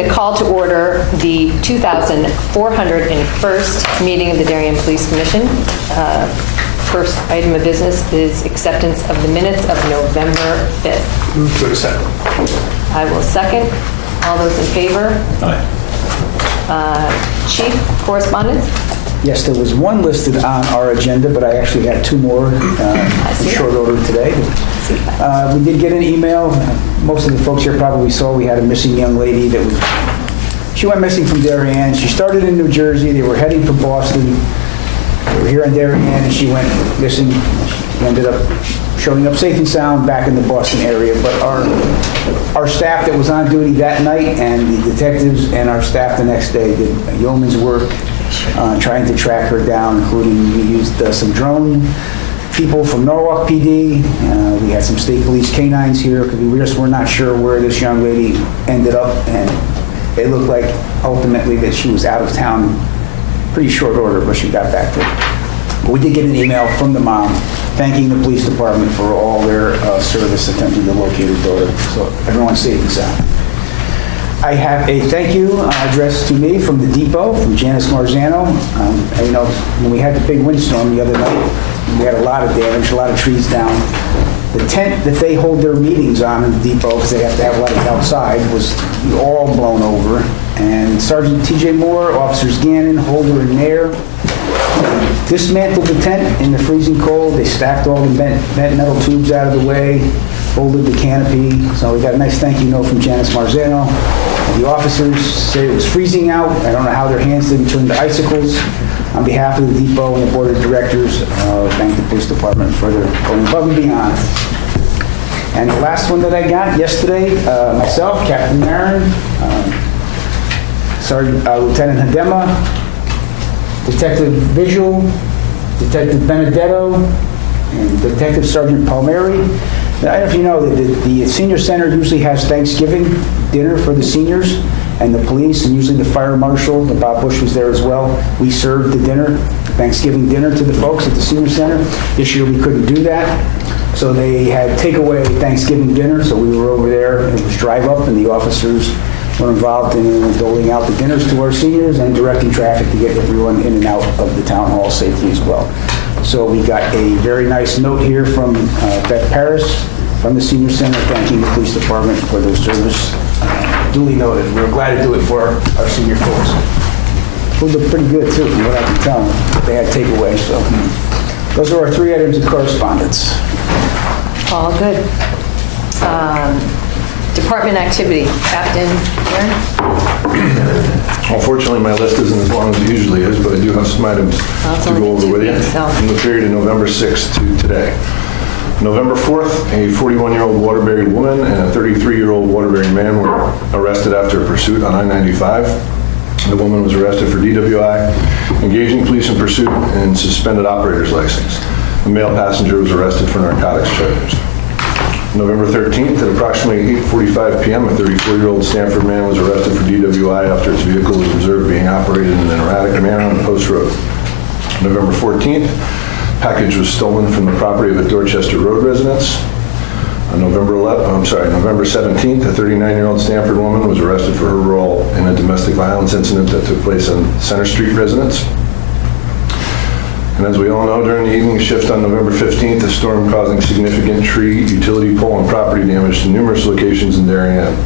The call to order the 2401st meeting of the Darien Police Commission. First item of business is acceptance of the minutes of November 5th. Move to accept. I will second. All those in favor? Aye. Chief, correspondence? Yes, there was one listed on our agenda, but I actually had two more in short order today. We did get an email. Most of the folks here probably saw we had a missing young lady she went missing from Darien. She started in New Jersey. They were heading for Boston. They were here in Darien, and she went missing. She ended up showing up safe and sound back in the Boston area. But our staff that was on duty that night and the detectives and our staff the next day did yeoman's work trying to track her down, including we used some drone people from Norwalk PD. We had some state police canines here because we just were not sure where this young lady ended up, and it looked like ultimately that she was out of town pretty short order, but she got back to it. But we did get an email from the mom thanking the police department for all their service attempting to locate her daughter. So everyone's safe and sound. I have a thank you addressed to me from the depot, from Janice Marzano. When we had the big windstorm the other night, we had a lot of damage, a lot of trees down. The tent that they hold their meetings on in the depot, because they have to have lights outside, was all blown over. And Sergeant T.J. Moore, Officers Gannon, Holder, and Nair dismantled the tent in the freezing cold. They stacked all the bent metal tubes out of the way, folded the canopy. So we got a nice thank you note from Janice Marzano. The officers say it was freezing out. I don't know how their hands didn't turn to icicles. On behalf of the depot and the board of directors, thank the police department for their going above and beyond. And the last one that I got yesterday, myself, Captain Marin, Lieutenant Hadema, Detective Visual, Detective Benedetto, and Detective Sergeant Palmieri. I don't know if you know that the senior center usually has Thanksgiving dinner for the seniors and the police, and usually the fire marshal, Bob Bush was there as well. We served the dinner, Thanksgiving dinner to the folks at the senior center. This year we couldn't do that, so they had takeaway Thanksgiving dinner, so we were over there. It was drive up, and the officers were involved in doling out the dinners to our seniors and directing traffic to get everyone in and out of the town hall safely as well. So we got a very nice note here from Beth Paris from the Senior Center thanking the police department for their service. Duly noted. We were glad to do it for our senior folks. Who looked pretty good too, from what I can tell. They had takeaway, so. Those are our three items of correspondence. All good. Department activity. Captain Aaron? Unfortunately, my list isn't as long as it usually is, but I do have some items to go over with you from the period of November 6th to today. November 4th, a 41-year-old Waterbury woman and a 33-year-old Waterbury man were arrested after a pursuit on I-95. The woman was arrested for DWI, engaging police in pursuit, and suspended operator's license. The male passenger was arrested for narcotics charges. November 13th, at approximately 8:45 p.m., a 34-year-old Stanford man was arrested for DWI after his vehicle was observed being operated in an erratic manner on the Post Road. November 14th, package was stolen from the property of a Dorchester Road residence. On November 17th, a 39-year-old Stanford woman was arrested for her role in a domestic violence incident that took place on Center Street residence. And as we all know, during the evening shift on November 15th, a storm causing significant tree, utility pole, and property damage to numerous locations in Darien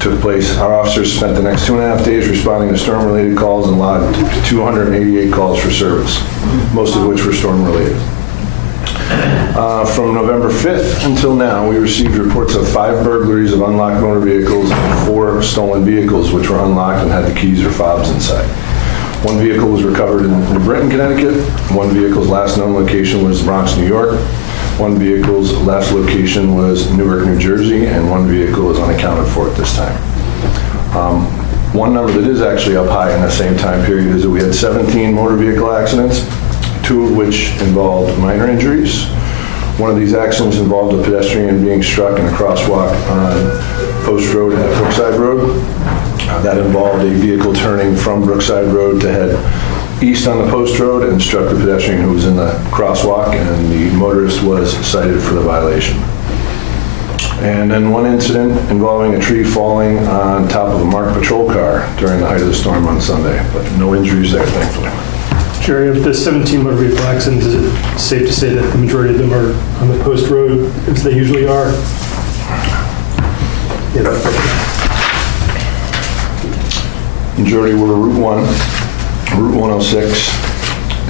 took place. Our officers spent the next 2.5 days responding to storm-related calls and logged 288 calls for service, most of which were storm-related. From November 5th until now, we received reports of 5 burglaries of unlocked motor vehicles and 4 stolen vehicles which were unlocked and had the keys or fobs inside. 1 vehicle was recovered in New Britain, Connecticut. 1 vehicle's last known location was Bronx, New York. 1 vehicle's last location was Newark, New Jersey, and 1 vehicle is unaccounted for at this time. One number that is actually up high in the same time period is that we had 17 motor vehicle accidents, 2 of which involved minor injuries. One of these accidents involved a pedestrian being struck in a crosswalk on Post Road and Brookside Road. That involved a vehicle turning from Brookside Road to head east on the Post Road and struck the pedestrian who was in the crosswalk, and the motorist was cited for the violation. And then one incident involving a tree falling on top of a marked patrol car during the height of the storm on Sunday, but no injuries there, thankfully. Jerry, of the 17 motor vehicle accidents, is it safe to say that the majority of them are on the post road as they usually are? Majority were Route 1, Route 106,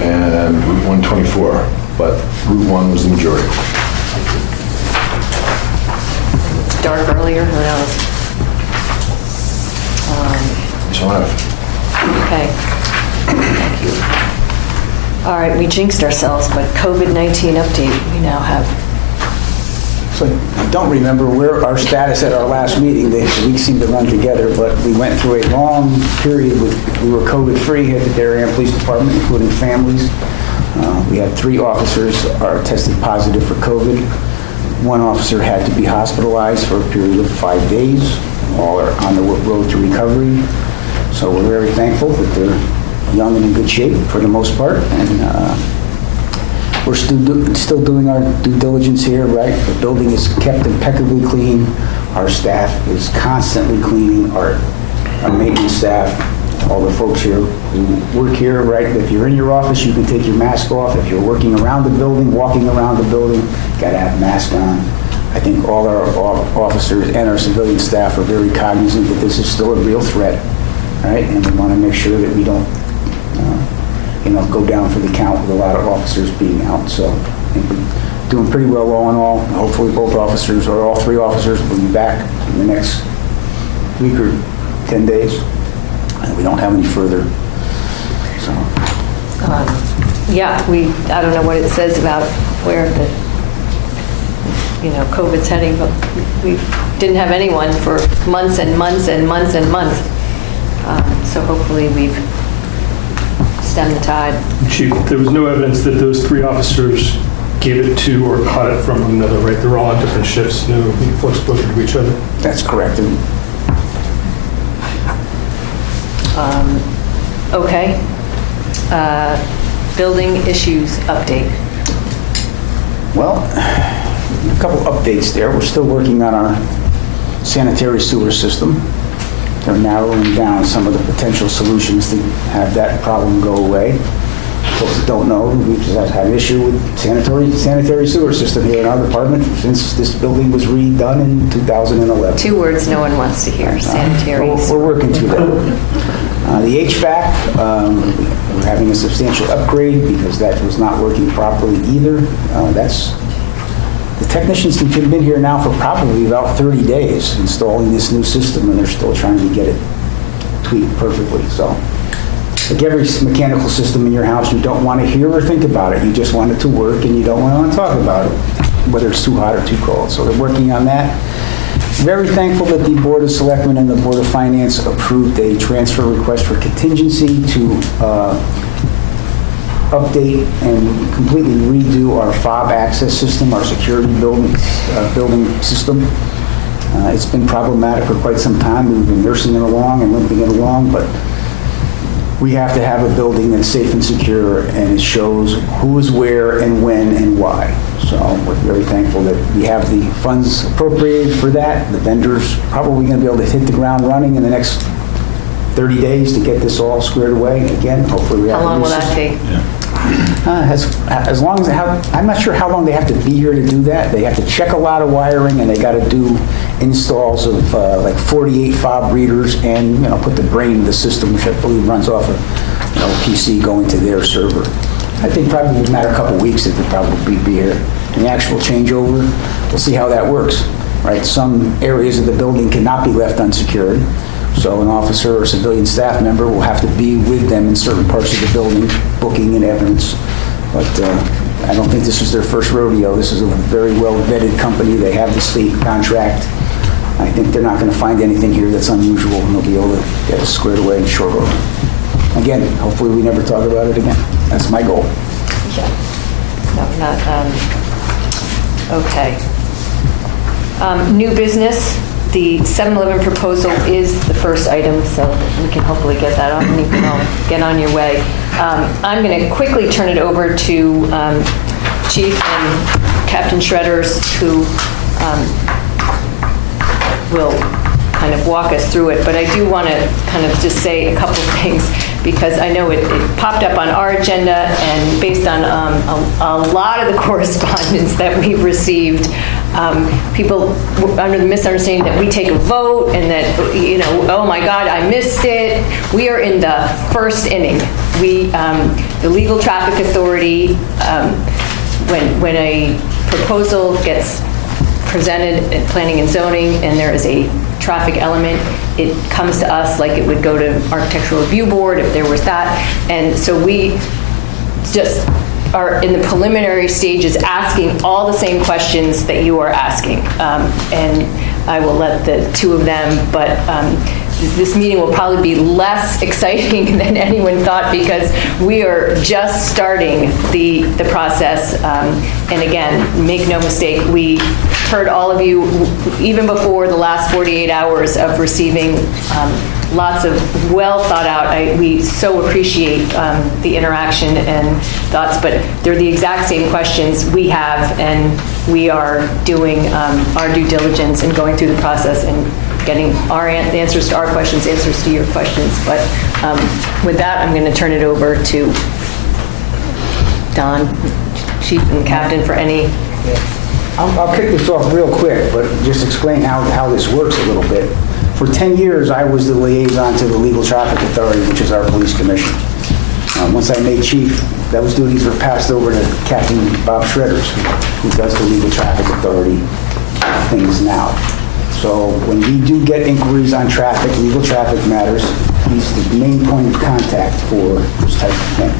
and Route 124, but Route 1 was the majority. It's dark earlier, who knows? So I have. Okay. Thank you. All right, we jinxed ourselves, but COVID-19 update we now have. So I don't remember where our status at our last meeting. The weeks seemed to run together, but we went through a long period we were COVID-free at the Darien Police Department, including families. We had 3 officers are tested positive for COVID. 1 officer had to be hospitalized for a period of 5 days. All are on the road to recovery. So we're very thankful that they're young and in good shape for the most part. And we're still doing our due diligence here, right? The building is kept impeccably clean. Our staff is constantly cleaning. Our maintenance staff, all the folks here who work here, right? If you're in your office, you can take your mask off. If you're working around the building, walking around the building, got to have a mask on. I think all our officers and our civilian staff are very cognizant that this is still a real threat, right? And we want to make sure that we don't, go down for the count with a lot of officers being out. So I think we're doing pretty well all in all. Hopefully both officers or all 3 officers will be back in the next week or 10 days. And we don't have any further. So. Yeah, I don't know what it says about where the, COVID's heading, but we didn't have anyone for months and months and months and months. So hopefully we've stemmed the tide. Chief, there was no evidence that those 3 officers gave it to or caught it from another, right? They're all on different shifts, no full exposure to each other. That's correct. Okay. Building issues update. Well, a couple updates there. We're still working on our sanitary sewer system. They're narrowing down some of the potential solutions to have that problem go away. Folks that don't know, we've just had an issue with sanitary sewer system here in our department since this building was redone in 2011. 2 words no one wants to hear, sanitary. We're working through that. The HVAC, we're having a substantial upgrade because that was not working properly either. The technicians have been here now for probably about 30 days installing this new system, and they're still trying to get it tweaked perfectly. So, like every mechanical system in your house, you don't want to hear or think about it. You just want it to work, and you don't want to talk about it, whether it's too hot or too cold. So they're working on that. Very thankful that the Board of Selectmen and the Board of Finance approved a transfer request for contingency to update and completely redo our fob access system, our security building system. It's been problematic for quite some time. We've been nursing it along and limping it along, but we have to have a building that's safe and secure, and it shows who is where and when and why. So we're very thankful that we have the funds appropriated for that. The vendor's probably going to be able to hit the ground running in the next 30 days to get this all squared away. Again, hopefully we have. How long will that take? As long as I'm not sure how long they have to be here to do that. They have to check a lot of wiring, and they got to do installs of like 48 fob readers and put the brain of the system, which I believe runs off a PC, going to their server. I think probably in a matter of a couple of weeks it would probably be here. And the actual changeover, we'll see how that works. Right? Some areas of the building cannot be left unsecured. So an officer or civilian staff member will have to be with them in certain parts of the building, booking and evidence. But I don't think this is their first rodeo. This is a very well-vetted company. They have the state contract. I think they're not going to find anything here that's unusual, and they'll be able to get it squared away in short order. Again, hopefully we never talk about it again. That's my goal. Yeah. No, not, okay. New business. The 7-Eleven proposal is the first item, so we can hopefully get that on, and you can all get on your way. I'm going to quickly turn it over to Chief and Captain Shredders, who will kind of walk us through it, but I do want to kind of just say a couple of things, because I know it popped up on our agenda, and based on a lot of the correspondence that we've received, people were under the misunderstanding that we take a vote and that, oh my God, I missed it. We are in the first inning. The Legal Traffic Authority, when a proposal gets presented at Planning and Zoning and there is a traffic element, it comes to us like it would go to Architectural Review Board if there was that. And so we just are in the preliminary stages asking all the same questions that you are asking. And I will let the two of them, but this meeting will probably be less exciting than anyone thought, because we are just starting the process. And again, make no mistake, we heard all of you even before the last 48 hours of receiving lots of well thought out. We so appreciate the interaction and thoughts, but they're the exact same questions we have, and we are doing our due diligence and going through the process and getting our answers to our questions, answers to your questions. But with that, I'm going to turn it over to Don, Chief and Captain, for any. I'll kick this off real quick, but just explain how this works a little bit. For 10 years, I was the liaison to the Legal Traffic Authority, which is our police commission. Once I made chief, those duties were passed over to Captain Bob Shredders, who does the Legal Traffic Authority things now. So when we do get inquiries on traffic, legal traffic matters, he's the main point of contact for this type of thing.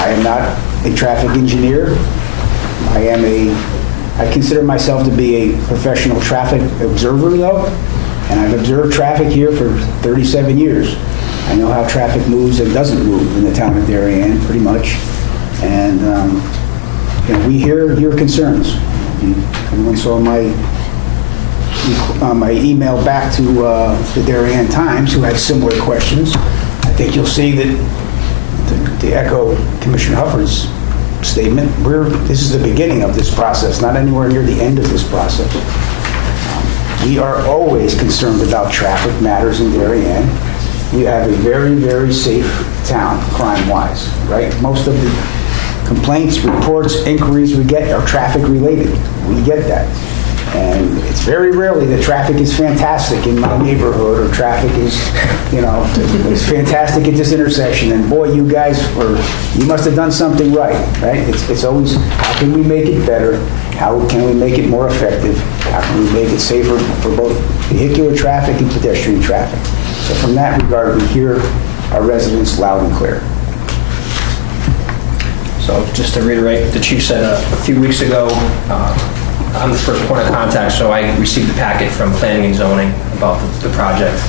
I am not a traffic engineer. I consider myself to be a professional traffic observer, though, and I've observed traffic here for 37 years. I know how traffic moves and doesn't move in the town of Darien, pretty much. And we hear your concerns. Everyone saw my email back to the Darien Times, who had similar questions. I think you'll see that to echo Commissioner Hufford's statement, this is the beginning of this process, not anywhere near the end of this process. We are always concerned about traffic matters in Darien. We have a very, very safe town, crime-wise, right? Most of the complaints, reports, inquiries we get are traffic-related. We get that. And it's very rarely that traffic is fantastic in my neighborhood, or traffic is, is fantastic at this intersection, and boy, you must have done something right? It's always, how can we make it better? How can we make it more effective? How can we make it safer for both vehicular traffic and pedestrian traffic? So from that regard, we hear our residents loud and clear. So just to reiterate, the chief said a few weeks ago, I'm the first point of contact, so I received the packet from Planning and Zoning about the project.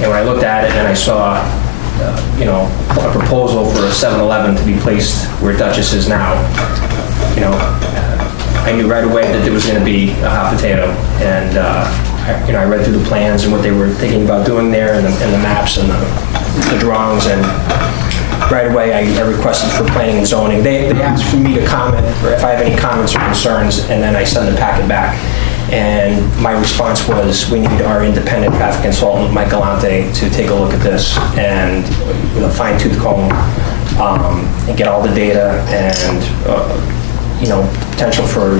And when I looked at it and I saw, a proposal for a 7-Eleven to be placed where Dutchess is now, I knew right away that there was going to be a hot potato. And I read through the plans and what they were thinking about doing there, and the maps and the drawings, and right away I requested for Planning and Zoning. They asked for me to comment, or if I have any comments or concerns, and then I send the packet back. And my response was, we need our independent traffic consultant, Mike Galante, to take a look at this and fine-tooth comb and get all the data and potential for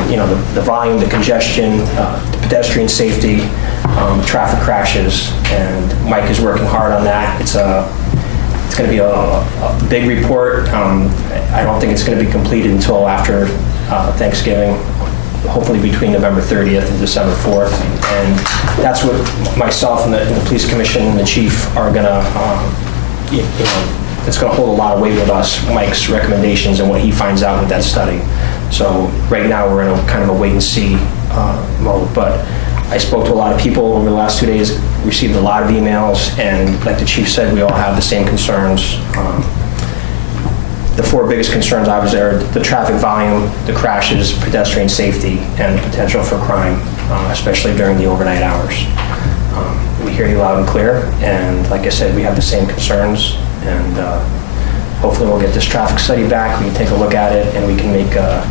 the volume, the congestion, the pedestrian safety, traffic crashes. And Mike is working hard on that. It's going to be a big report. I don't think it's going to be completed until after Thanksgiving, hopefully between November 30th and December 4th. And that's what myself and the police commission and the chief are going to, it's going to hold a lot of weight with us, Mike's recommendations and what he finds out with that study. So right now we're in a kind of a wait and see mode. But I spoke to a lot of people over the last 2 days, received a lot of emails, and like the chief said, we all have the same concerns. The four biggest concerns obviously are the traffic volume, the crashes, pedestrian safety, and the potential for crime, especially during the overnight hours. We hear you loud and clear, and like I said, we have the same concerns, and hopefully we'll get this traffic study back, we can take a look at it, and we can make a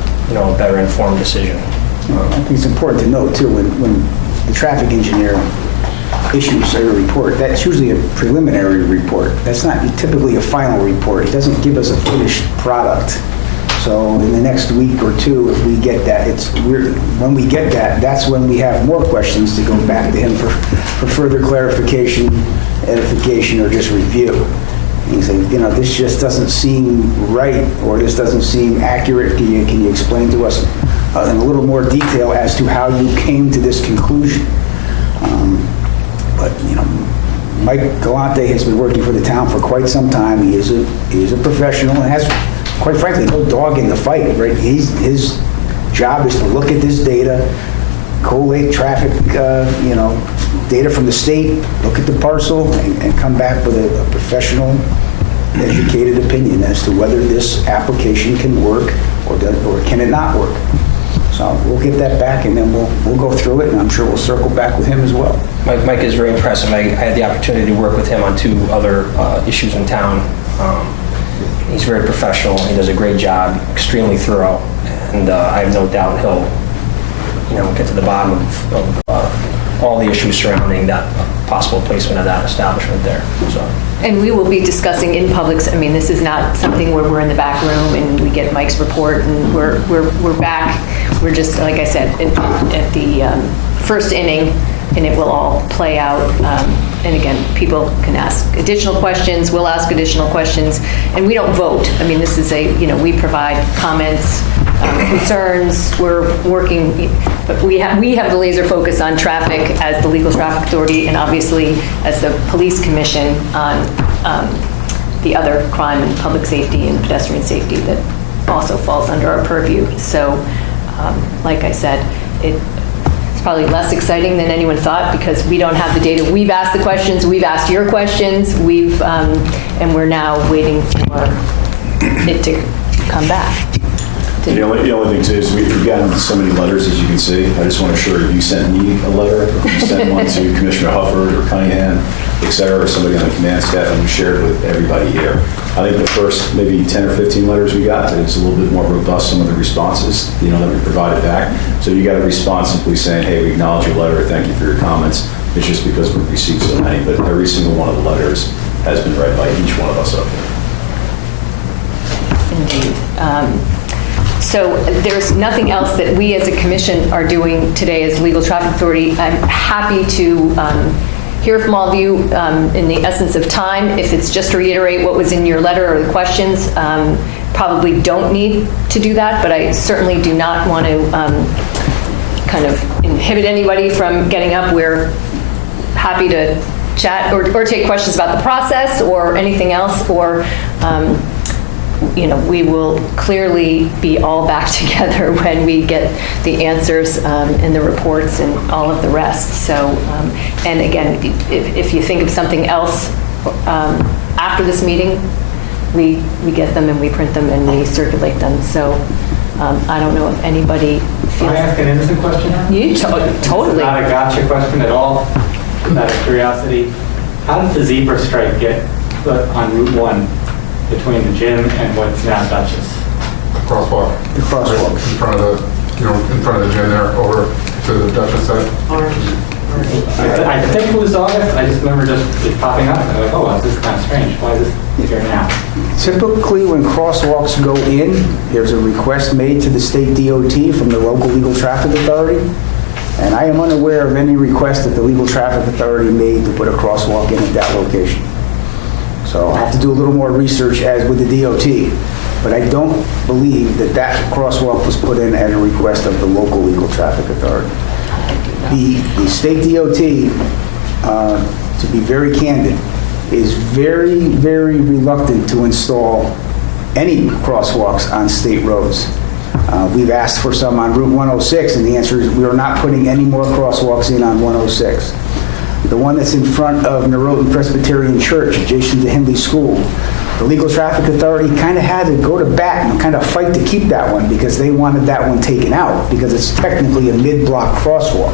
better informed decision. I think it's important to note too, when the traffic engineer issues a report, that's usually a preliminary report. That's not typically a final report. It doesn't give us a finished product. So in the next week or two, if we get that, when we get that, that's when we have more questions to go back to him for further clarification, edification, or just review. And you say, this just doesn't seem right, or this doesn't seem accurate. Can you explain to us in a little more detail as to how you came to this conclusion? But Mike Galante has been working for the town for quite some time. He is a professional and has, quite frankly, no dog in the fight, right? His job is to look at this data, collate traffic, data from the state, look at the parcel, and come back with a professional, educated opinion as to whether this application can work or can it not work. So we'll get that back, and then we'll go through it, and I'm sure we'll circle back with him as well. Mike is very impressive. I had the opportunity to work with him on 2 other issues in town. He's very professional. He does a great job, extremely thorough, and I have no doubt he'll get to the bottom of all the issues surrounding that possible placement of that establishment there. So. And we will be discussing in public. I mean, this is not something where we're in the back room and we get Mike's report and we're back. We're just, like I said, at the first inning, and it will all play out. And again, people can ask additional questions. We'll ask additional questions, and we don't vote. I mean, this is we provide comments, concerns. We're working, but we have the laser focus on traffic as the Legal Traffic Authority, and obviously as the Police Commission on the other crime and public safety and pedestrian safety that also falls under our purview. So, like I said, it's probably less exciting than anyone thought because we don't have the data. We've asked the questions, we've asked your questions, and we're now waiting for it to come back. The only thing too is we've gotten so many letters, as you can see. I just want to assure you sent me a letter, or you sent one to Commissioner Hufford or Cunningham, et cetera, or somebody on the command staff, and we shared with everybody here. I think the first maybe 10 or 15 letters we got, it's a little bit more robust, some of the responses, that we provided back. So you got a response simply saying, hey, we acknowledge your letter, thank you for your comments. It's just because we've received so many, but every single one of the letters has been read by each one of us up here. Indeed. So there's nothing else that we as a commission are doing today as Legal Traffic Authority. I'm happy to hear from all of you in the essence of time. If it's just to reiterate what was in your letter or the questions, probably don't need to do that, but I certainly do not want to kind of inhibit anybody from getting up. We're happy to chat or take questions about the process or anything else, or we will clearly be all back together when we get the answers and the reports and all of the rest. So, and again, if you think of something else after this meeting, we get them and we print them and we circulate them. So I don't know if anybody feels... Can I ask an innocent question? You totally. Not a gotcha question at all, out of curiosity. How did the zebra stripe get put on Route 1 between the gym and what's now Dutchess? Crosswalk. The crosswalk. In front of the gym there, over to the Dutchess side. I think it was August. I just remember it popping up. And I'm like, oh, this is kind of strange. Why is this here now? Typically, when crosswalks go in, there's a request made to the state DOT from the local Legal Traffic Authority, and I am unaware of any request that the Legal Traffic Authority made to put a crosswalk in at that location. So I'll have to do a little more research as with the DOT, but I don't believe that crosswalk was put in at a request of the local Legal Traffic Authority. The state DOT, to be very candid, is very, very reluctant to install any crosswalks on state roads. We've asked for some on Route 106, and the answer is we are not putting any more crosswalks in on 106. The one that's in front of Norotan Presbyterian Church, adjacent to Hindley School, the Legal Traffic Authority kind of had to go to bat and kind of fight to keep that one because they wanted that one taken out because it's technically a mid-block crosswalk.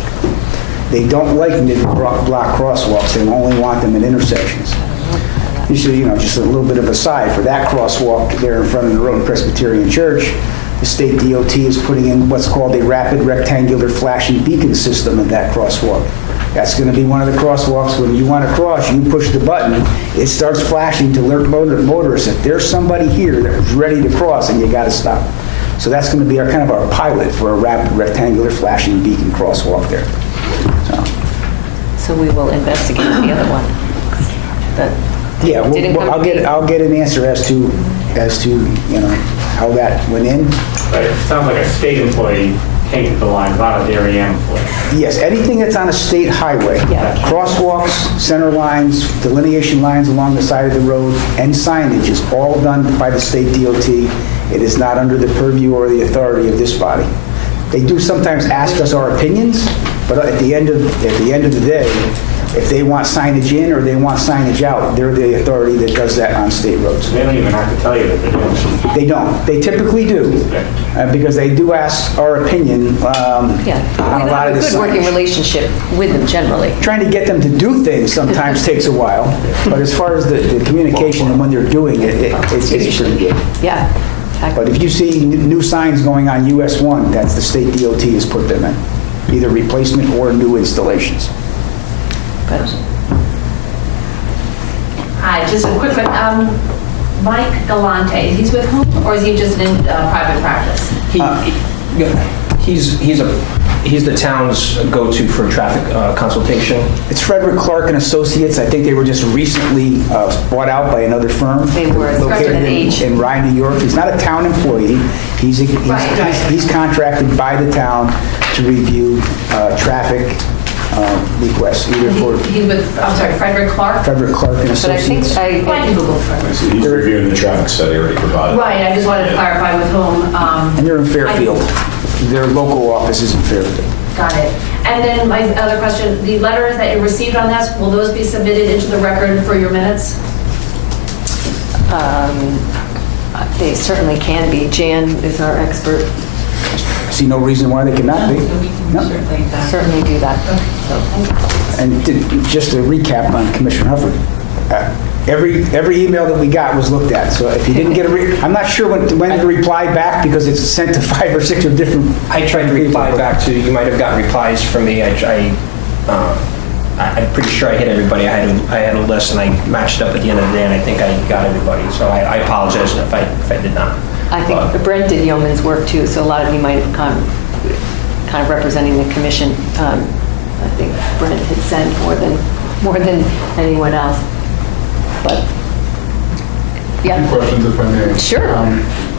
They don't like mid-block crosswalks. They only want them in intersections. Usually, just a little bit of a side for that crosswalk there in front of the Norotan Presbyterian Church. the state DOT is putting in what's called a rapid rectangular flashing beacon system in that crosswalk. That's going to be one of the crosswalks. When you want to cross, you push the button, it starts flashing to alert motorists that there's somebody here that's ready to cross and you got to stop. So that's going to be our kind of our pilot for a rapid rectangular flashing beacon crosswalk there. So we will investigate the other one. Yeah, Didn't come I'll to me. get an answer as to you know how that went in. But it sounds like a state employee painted the lines, not a Darien employee. Yes, anything that's on a state highway, Yeah. crosswalks, center lines, delineation lines along the side of the road, and signage is all done by the state DOT. It is not under the purview or the authority of this body. They do sometimes ask us our opinions, but at the end of the day, if they want signage in or they want signage out, they're the authority that does that on state roads. They don't even have to tell you that they're doing it. They don't. They typically do, because they do ask our opinion Yeah. on a We lot have of a the good working signage. relationship with them generally. Trying to get them to do things sometimes takes a while, but as far as the communication and when they're doing it, it's pretty good. Yeah. But if you see new signs going on US 1, that's the state DOT has put them in, either replacement or new installations. But Hi, just a quick one. Mike Galante, he's with whom, or is he just in private practice? He's the town's go-to for traffic consultation. It's Frederick Clark and Associates. I think they were just recently bought out by another firm. They were. It's Located Frederick H. in Rye, New York. He's not a town employee. He's contracted by the town to review traffic requests, either for He's with, I'm sorry, Frederick Clark? Frederick Clark and I think Associates. I can Google Frederick. So he's reviewing the traffic study already provided. Right, I just wanted to clarify with whom. And they're in Fairfield. Their local office is in Fairfield. Got it. And then my other question, the letters that you received on this, will those be submitted into the record for your minutes? they certainly can be. Jan is our expert. I see no reason why they cannot be. No. Certainly do that. And just to recap on Commissioner Hufford, every email that we got was looked at. So if you didn't get I'm not sure when to reply back because it's sent to 5 or 6 or different. I tried to reply back to, you might have gotten replies from me. I'm pretty sure I hit everybody. I had a list and I matched up at the end of the day and I think I got everybody. So I apologize if I did not. I think Brent did yeoman's work too, so a lot of you might have kind of representing the commission. I think Brent had sent more than anyone else. But, yeah. Two questions, if I may. Sure.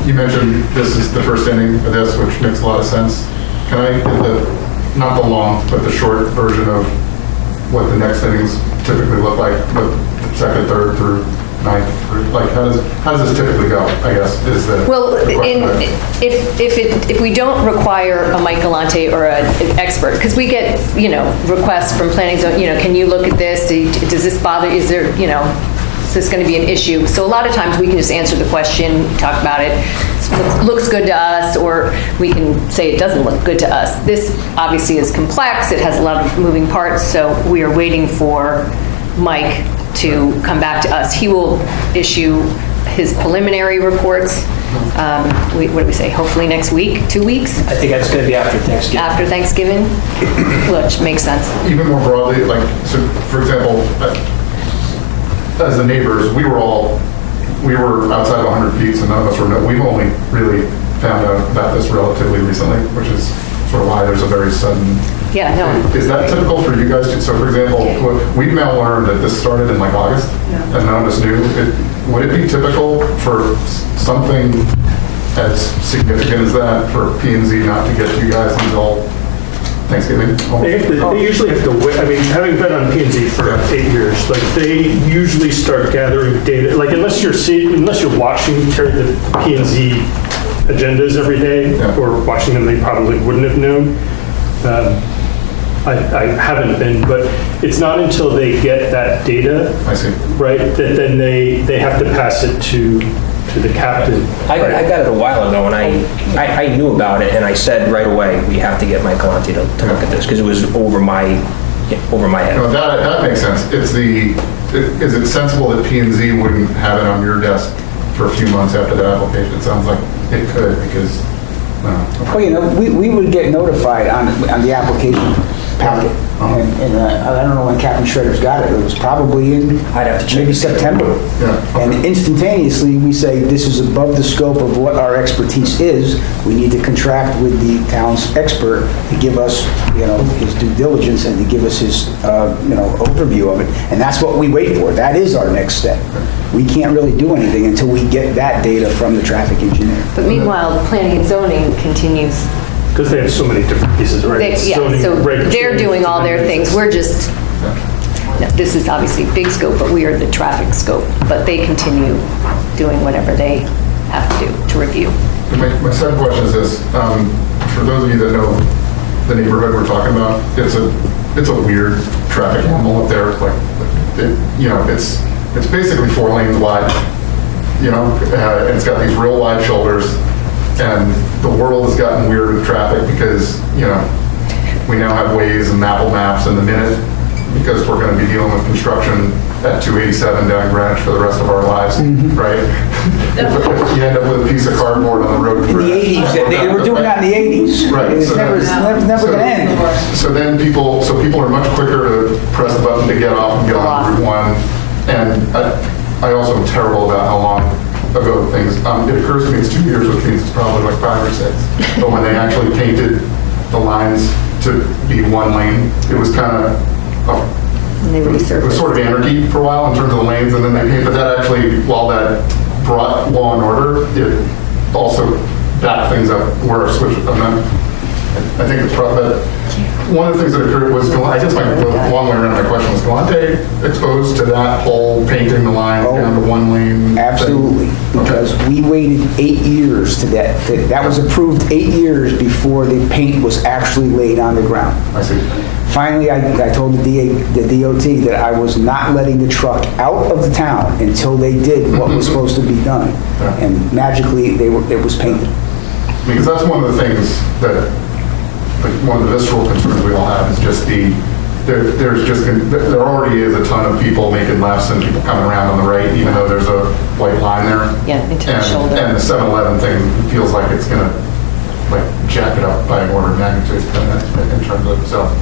You mentioned this is the first inning of this, which makes a lot of sense. Can I get not the long, but the short version of what the next innings typically look like, with second, third through ninth? Like, how does this typically go, I guess, is the Well, the question. if we don't require a Mike Galante or an expert, because we get, requests from planning zone, can you look at this? Does this bother, is this going to be an issue? So a lot of times we can just answer the question, talk about it, looks good to us, or we can say it doesn't look good to us. This obviously is complex, it has a lot of moving parts, so we are waiting for Mike to come back to us. He will issue his preliminary reports, what do we say, hopefully next week, 2 weeks? I think that's going to be after Thanksgiving. After Thanksgiving, which makes sense. Even more broadly, like, so for example, as the neighbors, we were outside of 100 feet, so none of us were, we've only really found out about this relatively recently, which is sort of why there's a very sudden. Yeah, no. Is that typical for you guys too? So for example, we've now learned that this started in like August, and none of us knew. Would it be typical for something as significant as that for P&Z not to get to you guys until Thanksgiving? They usually have to wait. I mean, having been on P&Z for 8 years, like they usually start gathering data. Like unless you're watching the P&Z agendas every day, Yeah. or watching them, they probably wouldn't have known. I haven't been, but it's not until they get that data, I see. right, that then they have to pass it to the captain. I got it a while ago, and I knew about it, and I said right away, we have to get Mike Galante to look at this, because it was over my head. No, that makes sense. Is it sensible that P&Z wouldn't have it on your desk for a few months after the application? It sounds like it could, because Well, we would get notified on the application packet. And I don't know when Captain Shredder's got it. It was probably in I'd have to check. maybe September. Yeah. And instantaneously, we say, this is above the scope of what our expertise is. We need to contract with the town's expert to give us, his due diligence and to give us his, overview of it. And that's what we wait for. That is our next step. We can't really do anything until we get that data from the traffic engineer. But meanwhile, the planning and zoning continues. Because they have so many different pieces, right? Zoning, So reg they're change, doing all their things. amendments. We're just, no, this is obviously big scope, but we are the traffic scope. But they continue doing whatever they have to do to review. And my second question is this, for those of you that know the neighborhood we're talking about, it's a weird traffic animal up there. It's basically 4 lanes wide, and it's got these real wide shoulders, and the world has gotten weird with traffic because, we now have Waze and Apple Maps in the minute because we're going to be dealing with construction at 287 down Greenwich for the rest of our lives, right? If you end up with a piece of cardboard on the road. In the 80s, they were doing that in the 80s. Right. It's never going to end. So then people are much quicker to press the button to get off and get on Route 1. And I also am terrible about how long ago things, it occurs to me it's 2 years, which means it's probably like 5 or 6. But when they actually painted the lines to be 1 lane, it was kind of, And they it was resurfaced. sort of anarchy for a while in terms of the lanes, and then they painted, but that actually, while that brought law and order, it also backed things up worse, which I think it's probably, one of the things that occurred was, I guess the long way around my question was, Galante exposed to that whole painting the line down to 1 lane thing? Absolutely, because we waited 8 years to that was approved 8 years before the paint was actually laid on the ground. I see. Finally, I told the DOT that I was not letting the truck out of the town until they did what was supposed to be done. And magically, it was painted. Because that's one of the things that, like, one of the visceral concerns we all have is just there already is a ton of people making lefts and people coming around on the right, even though there's a white line there. Yeah, into the shoulder. And the 7-Eleven thing feels like it's going to jack it up by an order of magnitude in terms of itself.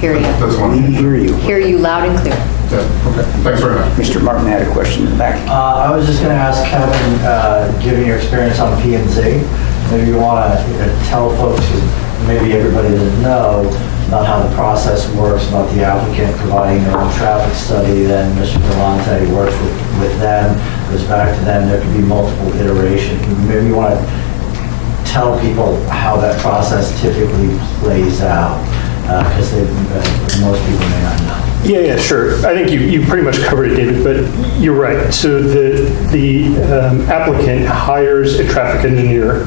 Hear you. That's one. We hear you. Hear you loud and clear. Yeah, okay. Thanks very much. Mr. Martin had a question in the back. I was just going to ask Kevin, given your experience on P&Z, maybe you want to tell folks, who maybe everybody doesn't know, about how the process works, about the applicant providing their own traffic study, then Mr. Galante works with them, goes back to them, there could be multiple iterations. Maybe you want to tell people how that process typically plays out, because most people may not know. Yeah, sure. I think you pretty much covered it, David, but you're right. So the applicant hires a traffic engineer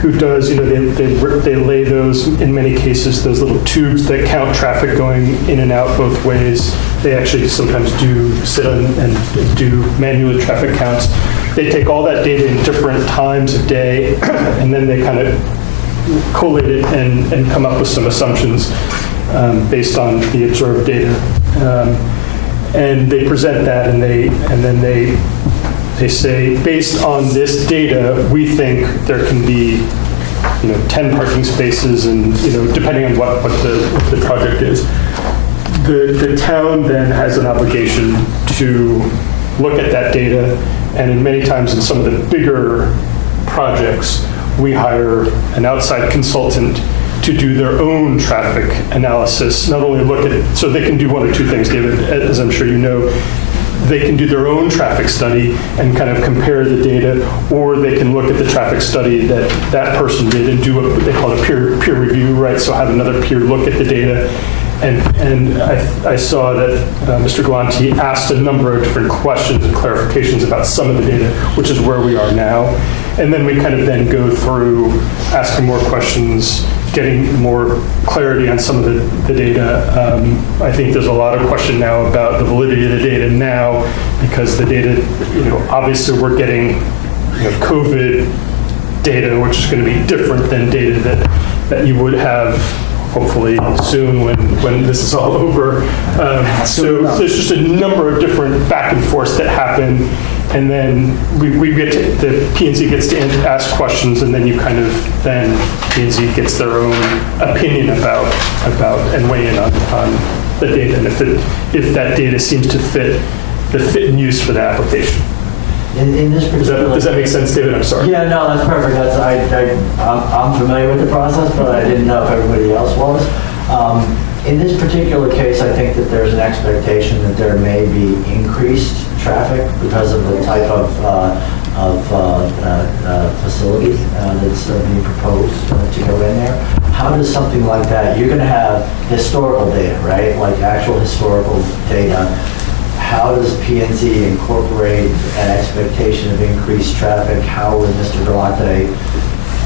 who does, they lay those, in many cases, those little tubes that count traffic going in and out both ways. They actually sometimes do sit and do manual traffic counts. They take all that data in different times of day, and then they kind of collate it and come up with some assumptions based on the observed data. And they present that, and then they say, based on this data, we think there can be 10 parking spaces, and depending on what the project is. The town then has an obligation to look at that data, and in many times in some of the bigger projects, we hire an outside consultant to do their own traffic analysis, not only look at it, so they can do one or two things, David, as I'm sure you know. They can do their own traffic study and kind of compare the data, or they can look at the traffic study that person did and do what they call a peer review, right? So have another peer look at the data. And I saw that Mr. Galante asked a number of different questions and clarifications about some of the data, which is where we are now. And then we kind of then go through asking more questions, getting more clarity on some of the data. I think there's a lot of question now about the validity of the data now, because the data, obviously we're getting COVID data, which is going to be different than data that you would have hopefully soon when this is all over. So there's just a number of different back and forths that happen. And then we get to, the P&Z gets to ask questions, and then then P&Z gets their own opinion about and weigh in on the data, and if that data seems to fit the fit and use for the application. In this particular... Does that make sense, David? I'm sorry. Yeah, no, that's perfect. I'm familiar with the process, but I didn't know if everybody else was. In this particular case, I think that there's an expectation that there may be increased traffic because of the type of facility that's being proposed to go in there. How does something like that, you're going to have historical data, right? Like actual historical data. How does P&Z incorporate an expectation of increased traffic? How would Mr. Galante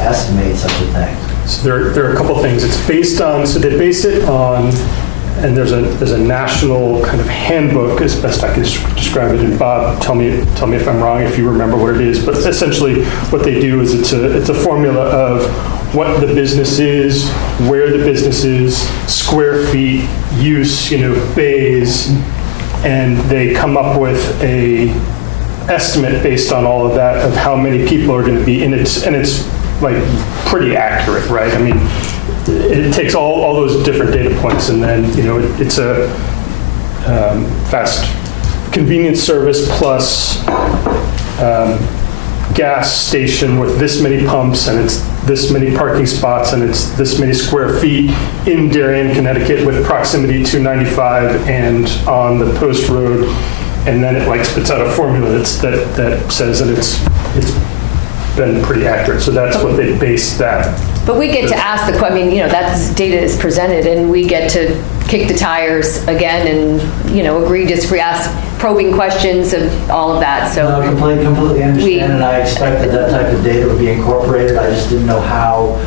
estimate such a thing? So there are a couple things. It's based on, so they base it on, and there's a national kind of handbook, as best I can describe it. And Bob, tell me if I'm wrong, if you remember what it is. But essentially, what they do is it's a formula of what the business is, where the business is, square feet, use, bays, and they come up with a estimate based on all of that of how many people are going to be in it, and it's like pretty accurate, right? I mean, it takes all those different data points, and then it's a fast convenience service plus gas station with this many pumps, and it's this many parking spots, and it's this many square feet in Darien, Connecticut, with proximity to 95 and on the post road, and then it spits out a formula that says that it's been pretty accurate. So that's what they base that. But we get to ask the question, that data is presented, and we get to kick the tires again and, agree, disagree, ask probing questions of all of that. So no, completely understand, and I expected that type of data would be incorporated. I just didn't know how,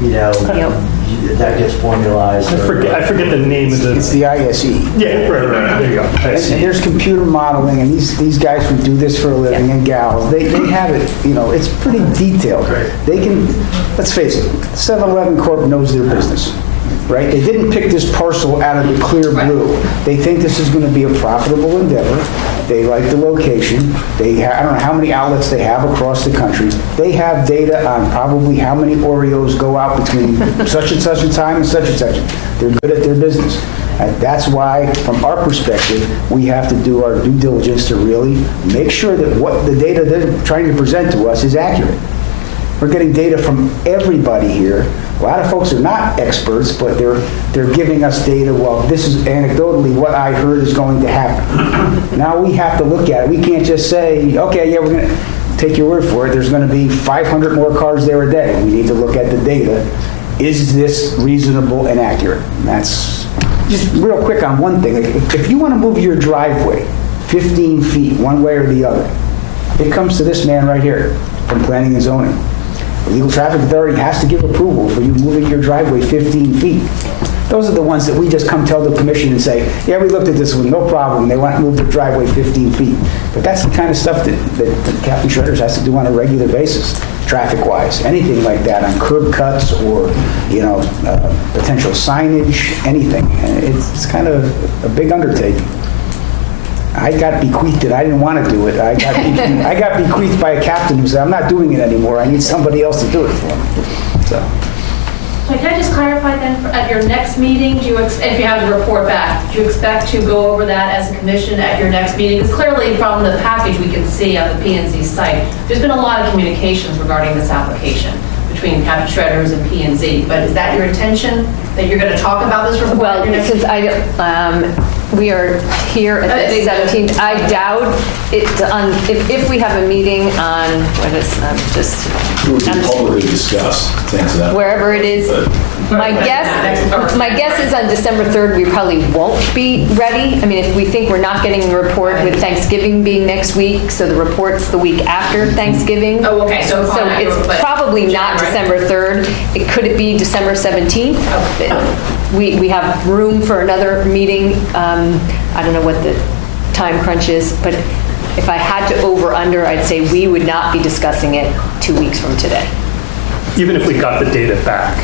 that gets formalized. I forget the name of the... It's the ISE. Yeah, right. There you go. And there's computer modeling, and these guys who do this for a living, and gals, they have it, it's pretty detailed. Right. They can, let's face it, 7-Eleven Corp knows their business, right? They didn't pick this parcel out of the clear blue. They think this is going to be a profitable endeavor. They like the location. I don't know how many outlets they have across the country. They have data on probably how many Oreos go out between such and such a time and such and such. They're good at their business. And that's why, from our perspective, we have to do our due diligence to really make sure that what the data they're trying to present to us is accurate. We're getting data from everybody here. A lot of folks are not experts, but they're giving us data. Well, this is anecdotally what I heard is going to happen. Now we have to look at it. We can't just say, okay, yeah, we're going to take your word for it. There's going to be 500 more cars there a day. We need to look at the data. Is this reasonable and accurate? And that's just real quick on one thing. If you want to move your driveway 15 feet one way or the other, it comes to this man right here from Planning and Zoning. The Legal Traffic Authority has to give approval for you moving your driveway 15 feet. Those are the ones that we just come tell the commission and say, yeah, we looked at this one, no problem. They want to move their driveway 15 feet. But that's the kind of stuff that Captain Shredders has to do on a regular basis, traffic-wise. Anything like that on curb cuts or, potential signage, anything. And it's kind of a big undertaking. I got bequeathed it. I didn't want to do it. I got bequeathed by a captain who said, I'm not doing it anymore. I need somebody else to do it for me. So can I just clarify then, at your next meeting, if you have to report back, do you expect to go over that as a commission at your next meeting? Because clearly from the package we can see on the P&Z site, there's been a lot of communications regarding this application between Captain Shredders and P&Z. But is that your intention, that you're going to talk about this report? Well, since we are here at the 17th, I doubt it. If we have a meeting on It would be publicly discussed, to answer that. wherever it is, my guess is on December 3rd we probably won't be ready. I mean, if we think we're not getting a report with Thanksgiving being next week, so the report's the week after Thanksgiving. Oh, okay. So it's probably not December 3rd. Could it be December 17th? We have room for another meeting. I don't know what the time crunch is, but if I had to over-under, I'd say we would not be discussing it 2 weeks from today. even if we got the data back,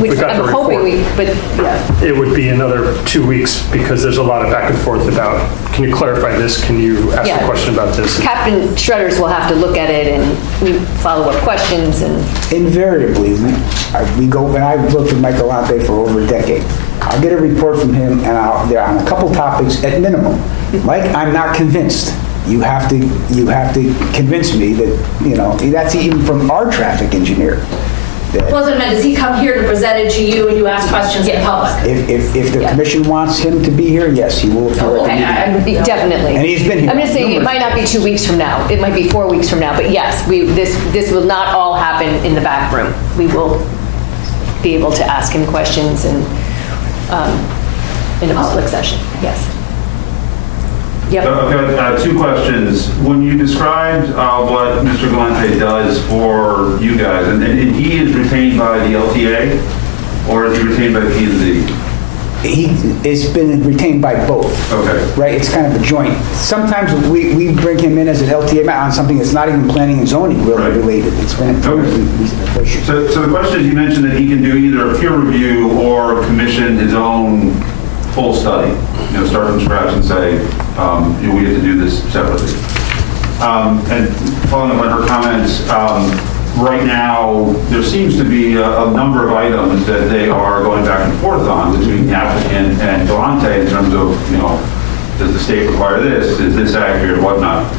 Which we got the I'm hoping report, but yeah. it would be another 2 weeks because there's a lot of back and forth about, can you clarify this? Can you ask Yeah. a question about this? Captain Shredders will have to look at it and we follow up questions and, Invariably, we go, and I've worked with Mike Galante for over a decade. I'll get a report from him, and they're on a couple topics at minimum. Mike, I'm not convinced. You have to convince me that, that's even from our traffic engineer. that Well, I meant, does he come here to present it to you and you ask questions in public? If the commission wants him to be here, yes, he will appear. at the meeting. definitely. And he's been here I'm just saying, it numerous might not be 2 weeks from now. It might be 4 weeks from now. But yes, this will not all happen in the back room. We will be able to ask him questions and in a public session. Yes. Yep. I've got two questions. When you described what Mr. Galante does for you guys, and he is retained by the LTA, or is he retained by P&Z? It's been retained by both. Okay. Right, it's kind of a joint. Sometimes we bring him in as an LTA on something that's not even planning and zoning really Right. related. It's been Okay. So the question is, you mentioned that he can do either a peer review or commission his own full study, start from scratch and say, we get to do this separately. And following up on her comments, right now, there seems to be a number of items that they are going back and forth on between the applicant and Galante in terms of, does the state require this? Is this accurate, whatnot?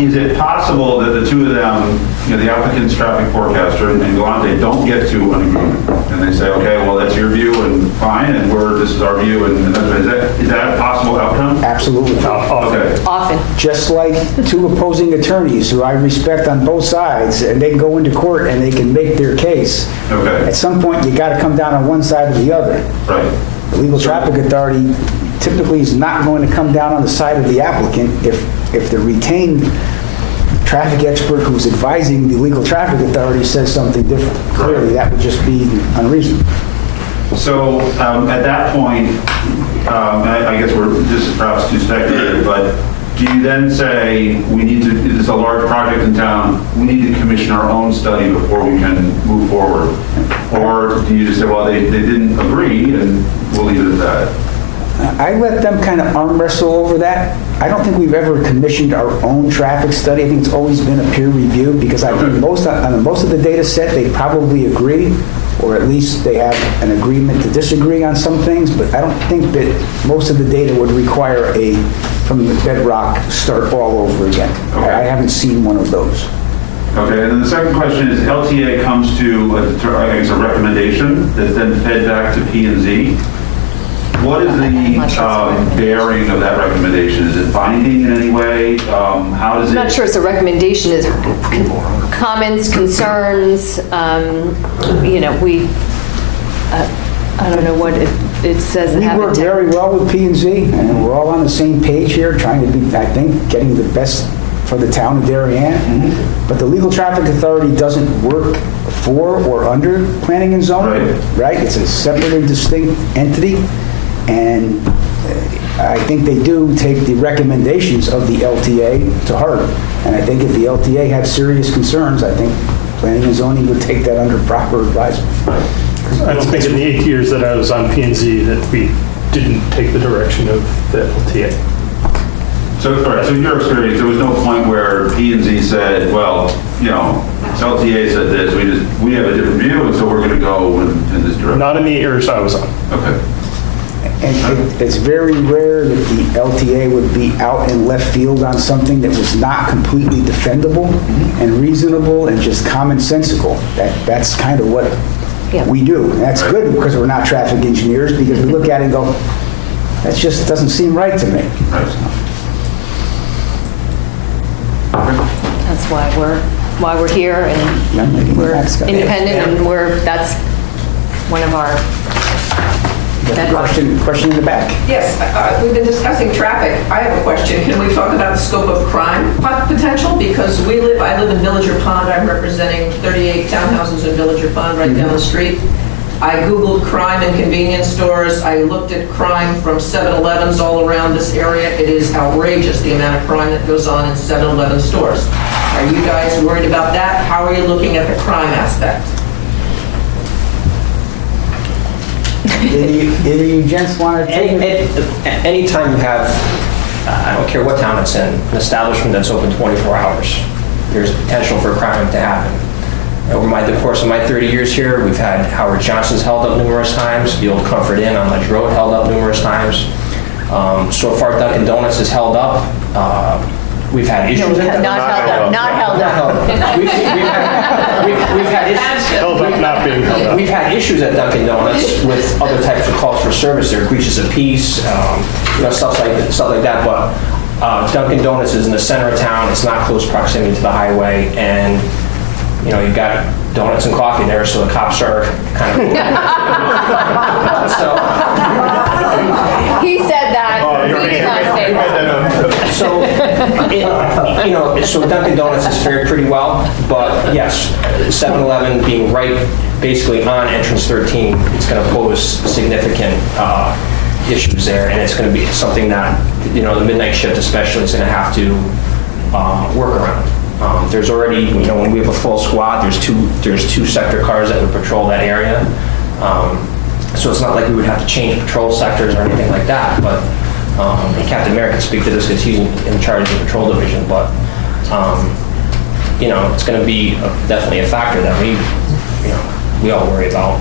Is it possible that the two of them, the applicant's traffic forecaster and Galante, don't get to an agreement? And they say, okay, well, that's your view and fine, and this is our view, and is that a possible outcome? Absolutely. Okay. Often. Just like two opposing attorneys who I respect on both sides, and they can go into court and they can make their case. Okay. At some point, you got to come down on one side or the other. Right. The Legal Traffic Authority typically is not going to come down on the side of the applicant if the retained traffic expert who's advising the Legal Traffic Authority says something different. Clearly, that would just be unreasonable. So at that point, I guess this is perhaps too speculative, but do you then say, this is a large project in town, we need to commission our own study before we can move forward? Or do you just say, well, they didn't agree and we'll leave it at that? I let them kind of arm wrestle over that. I don't think we've ever commissioned our own traffic study. I think it's always been a peer review because I think most of the data set, they probably agree, or at least they have an agreement to disagree on some things, but I don't think that most of the data would require from the bedrock, start all over again. Okay. I haven't seen one of those. Okay, and then the second question is, LTA comes to, a recommendation that's then fed back to P&Z. What is the bearing of that recommendation? Is it binding in any way? How does it? I'm not sure it's a recommendation, it's comments, concerns, I don't know what it says in We work Habitat. very well with P&Z, and we're all on the same page here, trying to be, I think, getting the best for the town of Darien. But the Legal Traffic Authority doesn't work for or under planning and zoning, right? It's a separate and distinct entity, and I think they do take the recommendations of the LTA to heart. And I think if the LTA had serious concerns, I think planning and zoning would take that under proper advisement. I don't think in the 8 years that I was on P&Z that we didn't take the direction of the LTA. So, all right, so in your experience, there was no point where P&Z said, well, LTA said this, we have a different view, and so we're going to go in this direction. Not in the years I was on. Okay. And it's very rare that the LTA would be out in left field on something that was not completely defendable and reasonable and just commonsensical. That's kind of what we do. And that's good because we're not traffic engineers, because we look at it and go, that just doesn't seem right to me. That's why we're here, and we're independent, and that's one of our bedrock. Question in the back. Yes, we've been discussing traffic. I have a question. Can we talk about the scope of crime potential? Because I live in Villager Pond. I'm representing 38 townhouses in Villager Pond right down the street. I Googled crime in convenience stores. I looked at crime from 7-Elevens all around this area. It is outrageous, the amount of crime that goes on in 7-Eleven stores. Are you guys worried about that? How are you looking at the crime aspect? Either you gents want to take it? Anytime you have, I don't care what town it's in, an establishment that's open 24 hours, there's potential for crime to happen. Over the course of my 30 years here, we've had Howard Johnson's held up numerous times, the old Comfort Inn on Ledge Road held up numerous times. So far, Dunkin' Donuts is held up. We've had issues. Not held up. We've had issues. Held up, not being held up. We've had issues at Dunkin' Donuts with other types of calls for service. There are breaches of peace, stuff like that. But Dunkin' Donuts is in the center of town. It's not close proximity to the highway, and you've got donuts and coffee there, so the cops are kind of. He said that. We did not say that. So Dunkin' Donuts has fared pretty well, but yes, 7-Eleven being right basically on entrance 13, it's going to pose significant issues there, and it's going to be something that, the midnight shift especially is going to have to work around. There's already, when we have a full squad, there's two sector cars that would patrol that area. So it's not like we would have to change patrol sectors or anything like that, but and Captain Merrick can speak to this because he's in charge of the patrol division, but it's going to be definitely a factor that we all worry about.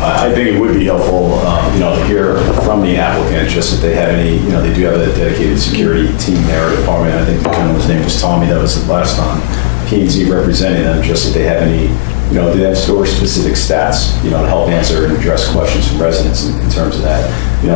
I think it would be helpful, to hear from the applicant, just if they have any, they do have a dedicated security team there at department. I think the gentleman's name was Tommy, that was the last time. P&Z representing them, just if they have any, do they have store-specific stats, to help answer and address questions from residents in terms of that. A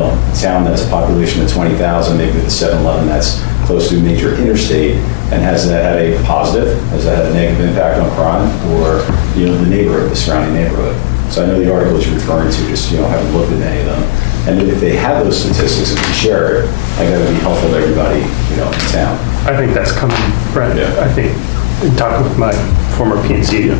town that's a population of 20,000, maybe with the 7-Eleven that's close to a major interstate, and has that had a positive, has that had a negative impact on crime, or, the neighborhood, the surrounding neighborhood. So I know the articles you're referring to, just, haven't looked at any of them. And if they have those statistics and can share it, I think that would be helpful to everybody, in town. I think that's coming, right? Yeah. I think, in talking with my former P&Z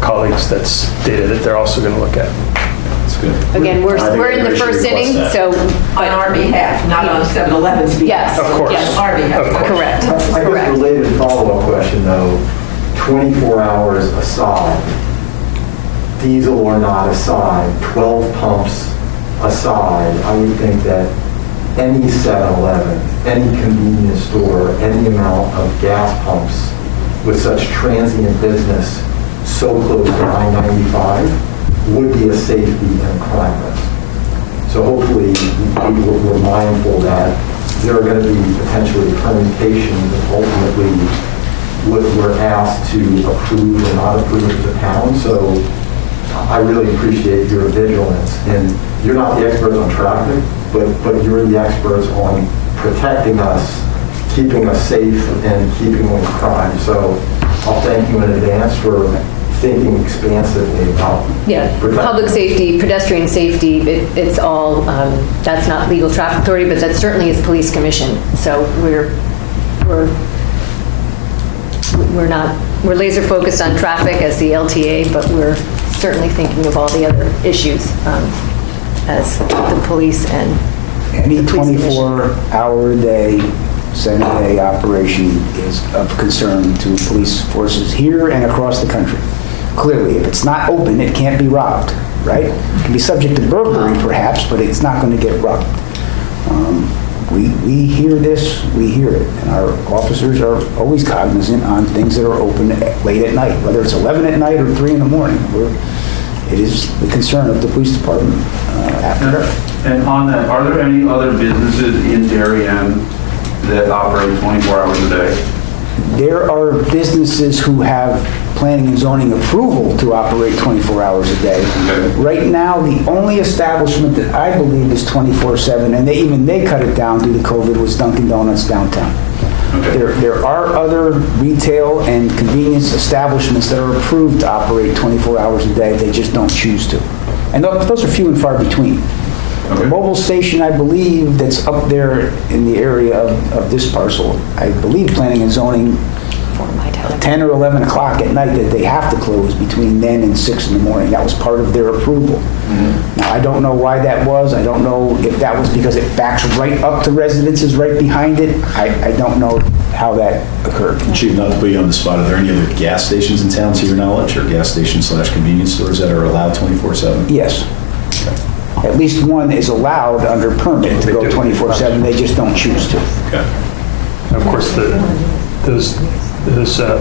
colleagues, that's data that they're also going to look at. That's good. Again, we're in the everybody first should inning, request so. On our behalf, not on 7-Eleven's behalf. Yes. Of course. Yes. Our behalf. Of course. Correct. I guess Correct. related follow-up question though, 24 hours aside, diesel or not aside, 12 pumps aside, I would think that any 7-Eleven, any convenience store, any amount of gas pumps with such transient business so close to I-95 would be a safety and crime risk. So hopefully we're mindful that there are going to be potentially permutations that ultimately we're asked to approve or not approve as a town. So I really appreciate your vigilance. And you're not the experts on traffic, but you're the experts on protecting us, keeping us safe, and keeping away crime. So I'll thank you in advance for thinking expansively about Public safety, pedestrian safety, it's all, that's not legal traffic authority, but that certainly is police commission. So we're laser focused on traffic as the LTA, but we're certainly thinking of all the other issues as the police and Any the police commission. 24-hour-a-day, 7-day operation is of concern to police forces here and across the country. Clearly, if it's not open, it can't be robbed, right? It can be subject to burglary perhaps, but it's not going to get robbed. We hear this, we hear it, and our officers are always cognizant on things that are open late at night, whether it's 11 at night or 3 in the morning. It is the concern of the police department after that. And on that, are there any other businesses in Darien that operate 24 hours a day? There are businesses who have planning and zoning approval to operate 24 hours a day. Okay. Right now, the only establishment that I believe is 24/7, and they cut it down due to COVID, was Dunkin' Donuts downtown. Okay. There are other retail and convenience establishments that are approved to operate 24 hours a day. They just don't choose to. And those are few and far between. The Okay. mobile station, I believe, that's up there in the area of this parcel, I believe planning and zoning, For my town. 10 or 11 o'clock at night, that they have to close between then and 6 in the morning. That was part of their approval. Now, I don't know why that was. I don't know if that was because it backs right up to residences right behind it. I don't know how that occurred. Chief, not to put you on the spot, are there any other gas stations in town to your knowledge, or gas stations / convenience stores that are allowed 24/7? Yes. at least one is allowed under permit to go 24/7. They just don't choose to. Okay. Of course, those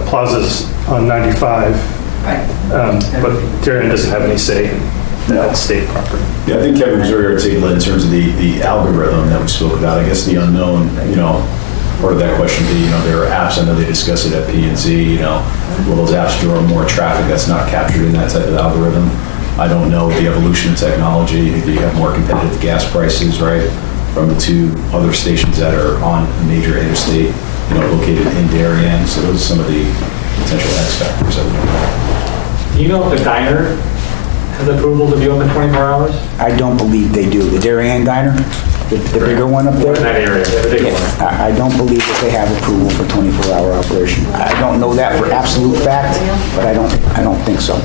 plazas on 95, but Darien doesn't have any say in that state property. Yeah, I think Kevin was very articulate in terms of the algorithm that we spoke about. I guess the unknown, part of that question would be, there are apps, I know they discuss it at P&Z, will those apps draw more traffic that's not captured in that type of algorithm? I don't know the evolution of technology. If you have more competitive gas prices, right, from the two other stations that are on a major interstate, located in Darien. So those are some of the potential X factors that we don't know. Do you know if the diner has approval to be open 24 hours? I don't believe they do. The Darien Diner, the bigger one up there? In that area, the big one. I don't believe that they have approval for 24-hour operation. I don't know that for absolute fact, but I don't think so.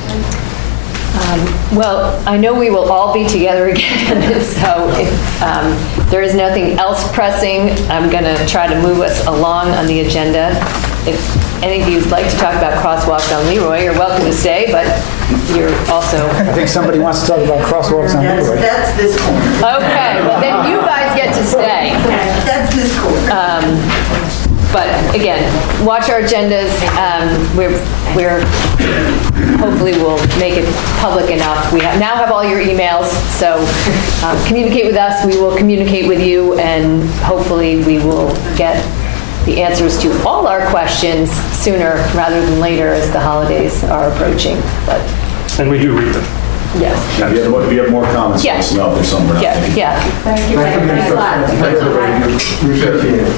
Well, I know we will all be together again, so if there is nothing else pressing, I'm going to try to move us along on the agenda. If any of you would like to talk about crosswalks on Leroy, you're welcome to stay, but you're also... I think somebody wants to talk about crosswalks on Leroy. That's this corner. Okay, well then you guys get to stay. That's this corner. But again, watch our agendas. We're hopefully we'll make it public enough. We now have all your emails, so communicate with us. We will communicate with you, and hopefully we will get the answers to all our questions sooner rather than later as the holidays are approaching. And we do read them. Yes. If you have more comments, let us know if there's something we're not thinking. Yeah. Thank you. Thanks a lot. Thanks, everybody. Appreciate it.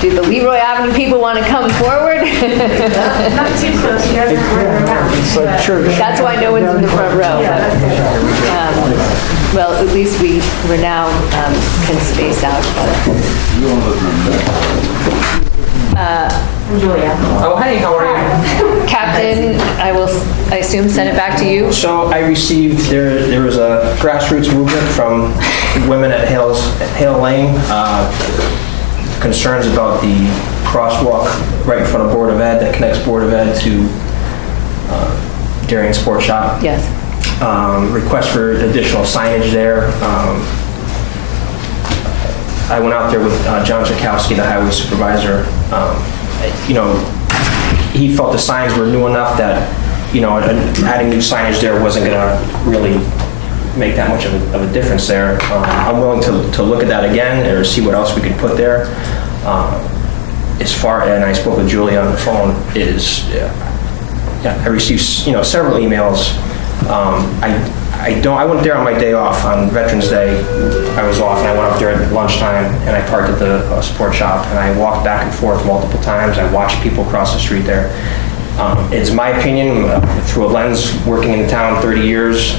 Do the Leroy Avenue people want to come forward? Not too close, you guys are further around. It's like church. That's why no one's in the front row. Well, at least we're now can space out. I'm Julia. Oh, hey, how are you? Captain, I assume send it back to you. So I received, there was a grassroots movement from women at Hale Lane, concerns about the crosswalk right in front of Board of Ed that connects Board of Ed to Darien Sports Shop. Yes. Request for additional signage there. I went out there with John Chakowski, the highway supervisor. He felt the signs were new enough that, adding new signage there wasn't going to really make that much of a difference there. I'm willing to look at that again or see what else we could put there. And I spoke with Julia on the phone, I received, several emails. I went there on my day off on Veterans Day. I was off and I went up there at lunchtime and I parked at the sports shop and I walked back and forth multiple times. I watched people cross the street there. It's my opinion, through a lens working in the town 30 years,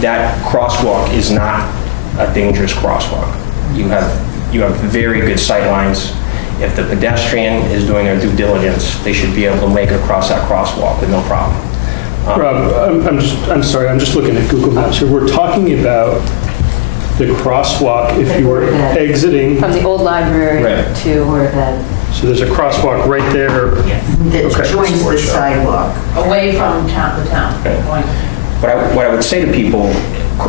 that crosswalk is not a dangerous crosswalk. You have very good sight lines. If the pedestrian is doing their due diligence, they should be able to make it across that crosswalk with no problem. Rob, I'm sorry, I'm just looking at Google Maps here. We're talking about the crosswalk if you were exiting. From the old library to Board of Ed. So there's a crosswalk right there. That joins the sidewalk. Away from the town. Okay. What I would say to people,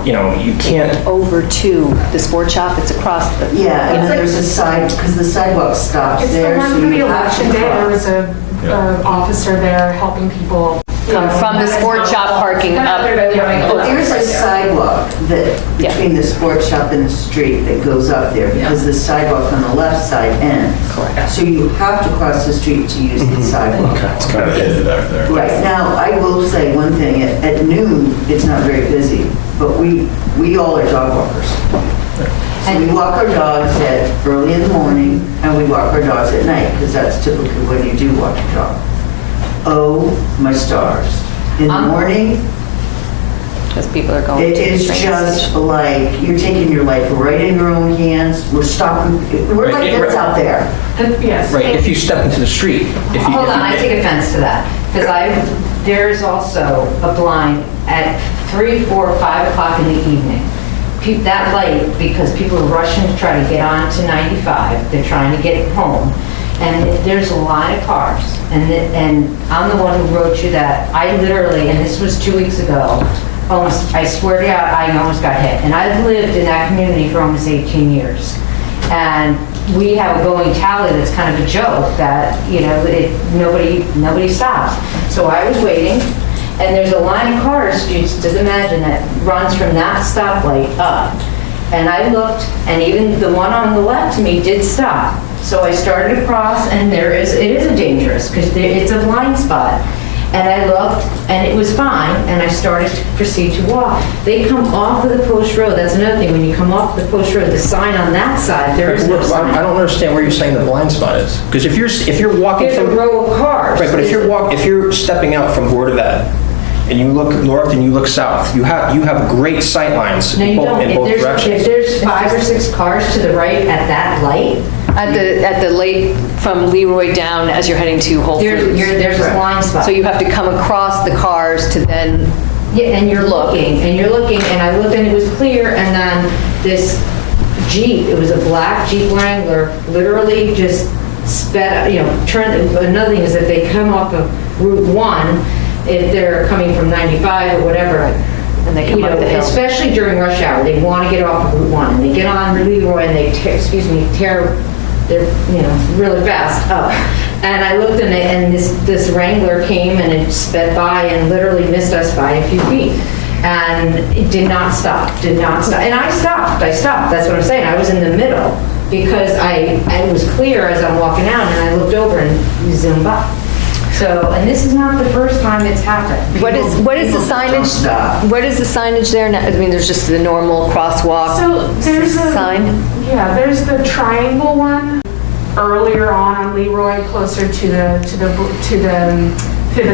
you can't... Over to the sports shop, it's across the... Yeah, and there's a side, because the sidewalk stops It's there. the one so for the you have election to day. There cross. was a officer there helping people. Come from the sports shop parking up. There's a sidewalk between the sports shop and the street that goes up there because the sidewalk on the left side ends. Correct. So you have to cross the street to use the sidewalk. It's kind of hidden back there. Right, now, I will say one thing, at noon, it's not very busy, but we all are dog walkers. So we walk our dogs early in the morning and we walk our dogs at night because that's typically when you do walk your dog. Oh, my stars. In the morning, Because people are going it to the is train just station. like, you're taking your life right in your own hands. We're stopping, we're like this out there. Yes. Right, if you step into the street. Hold on, I take offense to that, because there's also a blind at 3, 4, 5 o'clock in the evening. That light, because people are rushing to try to get on to 95, they're trying to get home, and there's a line of cars, and I'm the one who wrote you that. I literally, and this was 2 weeks ago, I swear to God, I almost got hit. And I've lived in that community for almost 18 years. And we have a going tally that's kind of a joke that, nobody stops. So I was waiting, and there's a line of cars, you just imagine, that runs from that stoplight up. And I looked, and even the one on the left to me did stop. So I started to cross, and it is dangerous, because it's a blind spot. And I looked, and it was fine, and I started to proceed to walk. They come off of the post road. That's another thing. When you come off the post road, the sign on that side, there is no sign. I don't understand where you're saying the blind spot is. Because if you're walking There's from... a row of cars. Right, but if you're stepping out from Board of Ed, and you look north and you look south, you have great sight lines No, in you don't. both If directions. there's 5 or 6 cars to the right at that light, At the lake from Leroy down as you're heading to Whole Foods. there's a blind spot. So you have to come across the cars to then Yeah, and you're looking, and I looked, and it was clear, and then this Jeep, it was a black Jeep Wrangler, literally just sped, another thing is that they come off of Route 1, if they're coming from 95 or whatever, and they come up the hill. especially during rush hour, they want to get off of Route 1, and they get on Leroy, and they tear, they're, really fast up. And I looked, and this Wrangler came, and it sped by and literally missed us by a few feet. And it did not stop. And I stopped, that's what I'm saying. I was in the middle, because it was clear as I'm walking out, and I looked over and zoomed by. So, and this is not the first time it's happened. What is the signage? What is the signage there now? I mean, there's just the normal crosswalk So there's a sign. Yeah, there's the triangle one earlier on Leroy, closer to the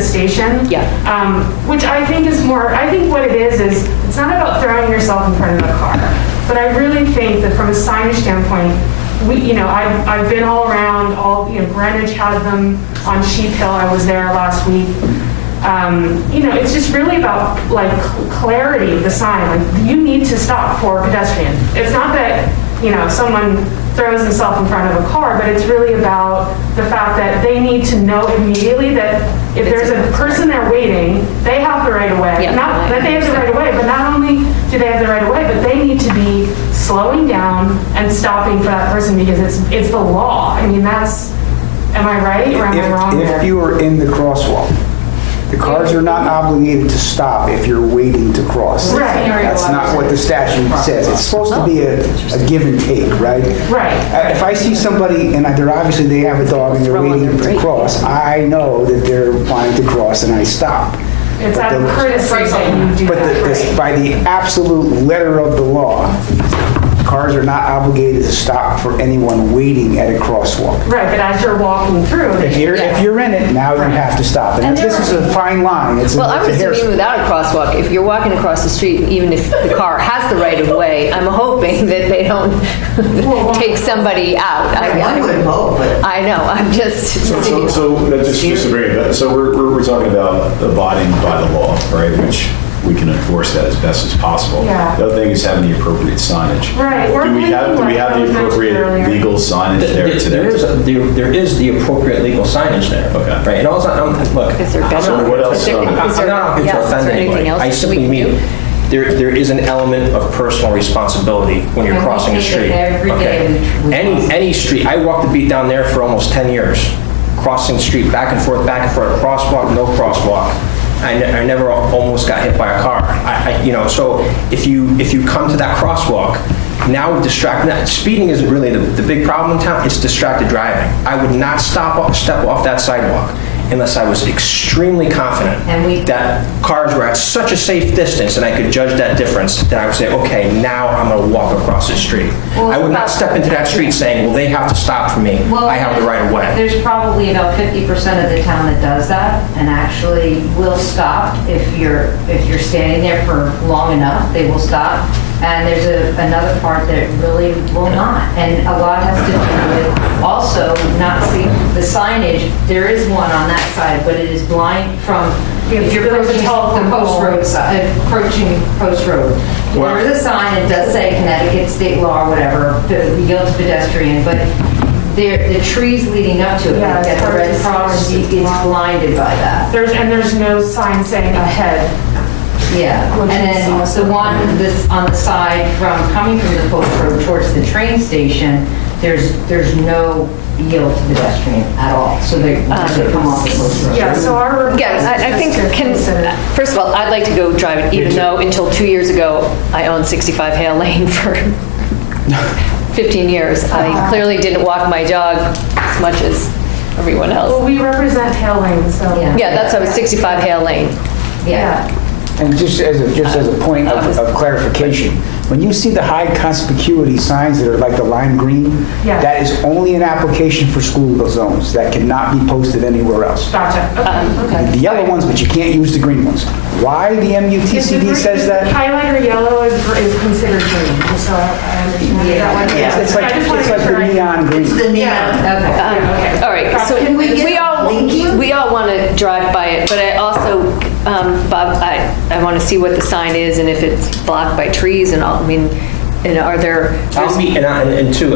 station. Yeah. Which I think is more. I think what it is it's not about throwing yourself in front of the car, but I really think that from a signage standpoint, I've been all around. Greenwich has them on Sheep Hill. I was there last week. It's just really about clarity of the sign. Like, you need to stop for a pedestrian. It's not that someone throws himself in front of a car, but it's really about the fact that they need to know immediately that if there's a person there waiting, they have the right of way. Yeah. Not that they have the right of way, but not only do they have the right of way, but they need to be slowing down and stopping for that person, because it's the law. I mean, am I right or am I wrong there? If you are in the crosswalk, the cars are not obligated to stop if you're waiting to cross. Right. That's not what the statute says. It's supposed to be a give and take, right? Right. If I see somebody, and obviously they have a dog and they're waiting to cross, I know that they're planning to cross, and I stop. It's out of courtesy that you do But that. by the absolute letter of the law, cars are not obligated to stop for anyone waiting at a crosswalk. Right, but as you're walking through. If you're in it, now you have to stop. And this is a fine line. Well, I would assume even without a crosswalk, if you're walking across the street, even if the car has the right of way, I'm hoping that they don't take somebody out. I would hope, but... I know, I'm just... So just to bring it back, so we're talking about abiding by the law, right? Which we can enforce that as best as possible. Yeah. The other thing is having the appropriate signage. Right. Do we have the appropriate legal signage there today? There is the appropriate legal signage there. Okay. Right. And also, look, Is there So what else? Is there- I'm not looking to offend anybody. I simply mean, there is an element of personal responsibility when you're And we crossing a take it street. every day with us. Any street. I walked the beat down there for almost 10 years, crossing the street back and forth, crosswalk, no crosswalk. I never almost got hit by a car. So if you come to that crosswalk, now speeding isn't really the big problem in town. It's distracted driving. I would not step off that sidewalk unless I was extremely confident that cars were at such a safe distance and I could judge that difference, that I would say, okay, now I'm going to walk across the street. I would not step into that street saying, well, they have to stop for me. I have the right of way. There's probably about 50% of the town that does that, and actually will stop if you're standing there for long enough. They will stop. And there's another part that really will not. And a lot has to do with also not seeing the signage. There is one on that side, but it is blind from, if you're approaching the post road side, approaching post road. There is a sign, it does say Connecticut state law or whatever, yield to pedestrian, but the trees leading up to it, Yeah, like it's at the hard Red to see Cross, where it's it's blinded by that. There's no sign saying ahead. Yeah, Which and is then awesome. the one that's on the side coming from the post road towards the train station, there's no yield to pedestrian at all, so they come off the post road. Yeah, so our request Yeah, I is think, just to consider. first of all, I'd like to go drive it, even though until 2 years ago, I owned 65 Hale Lane for 15 years. I clearly didn't walk my dog as much as everyone Well, else. we represent Hale Lane, so. Yeah. Yeah, that's, I was 65 Hale Lane. Yeah. And just as a point of clarification, when you see the high conspicuity signs that are like the lime green, Yeah. that is only an application for school zones. That cannot be posted anywhere else. Gotcha, okay. The yellow ones, but you can't use the green ones. Why the MUTCD says that? Highlighter yellow is considered green, just so I understand. Is that what it is? It's like, I just wanna it's make like sure the I- neon green. It's the neon. Okay. All right, so Can we get blinking? we all want to drive by it, but I also, Bob, I want to see what the sign is and if it's blocked by trees and all, I mean, and are there? I'll meet, and two,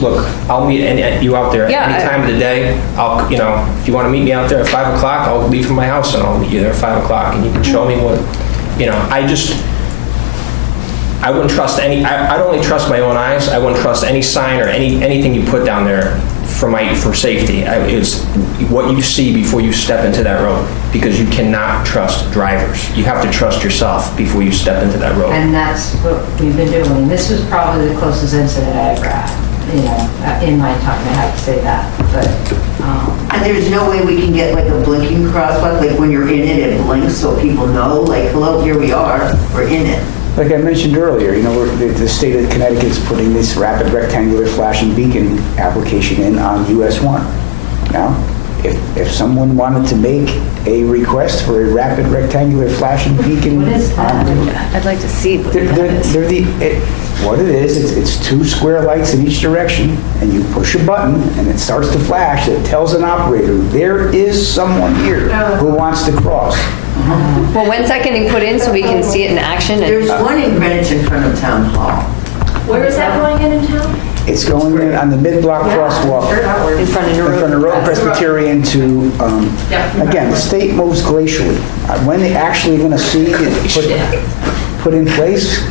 look, I'll meet you out there Yeah, any time of the day. I'll, if you want to meet me out there at 5 o'clock, I'll leave from my house and I'll meet you there at 5 o'clock and you can show me what, I wouldn't trust I'd only trust my own eyes. I wouldn't trust any sign or anything you put down there for safety. It's what you see before you step into that road, because you cannot trust drivers. You have to trust yourself before you step into that road. And that's what we've been doing. This was probably the closest incident I ever had, in my time, I have to say that. But, And there's no way we can get like a blinking crosswalk, like when you're in it blinks so people know, like, hello, here we are, we're in it. Like I mentioned earlier, the state of Connecticut is putting this rapid rectangular flashing beacon application in on US 1. Now, if someone wanted to make a request for a rapid rectangular flashing beacon. What is that? I'd like to see what They're that is. what it is, it's two square lights in each direction, and you push a button, and it starts to flash. It tells an operator, there is someone here who wants to cross. Well, when's that getting put in so we can see it in action? There's one in Greenwich in front of Town Hall. Where is that going in town? It's going in on the mid-block crosswalk In front of your in front of Road Presbyterian to, again, the state moves glacially. When they actually going to see it put in place,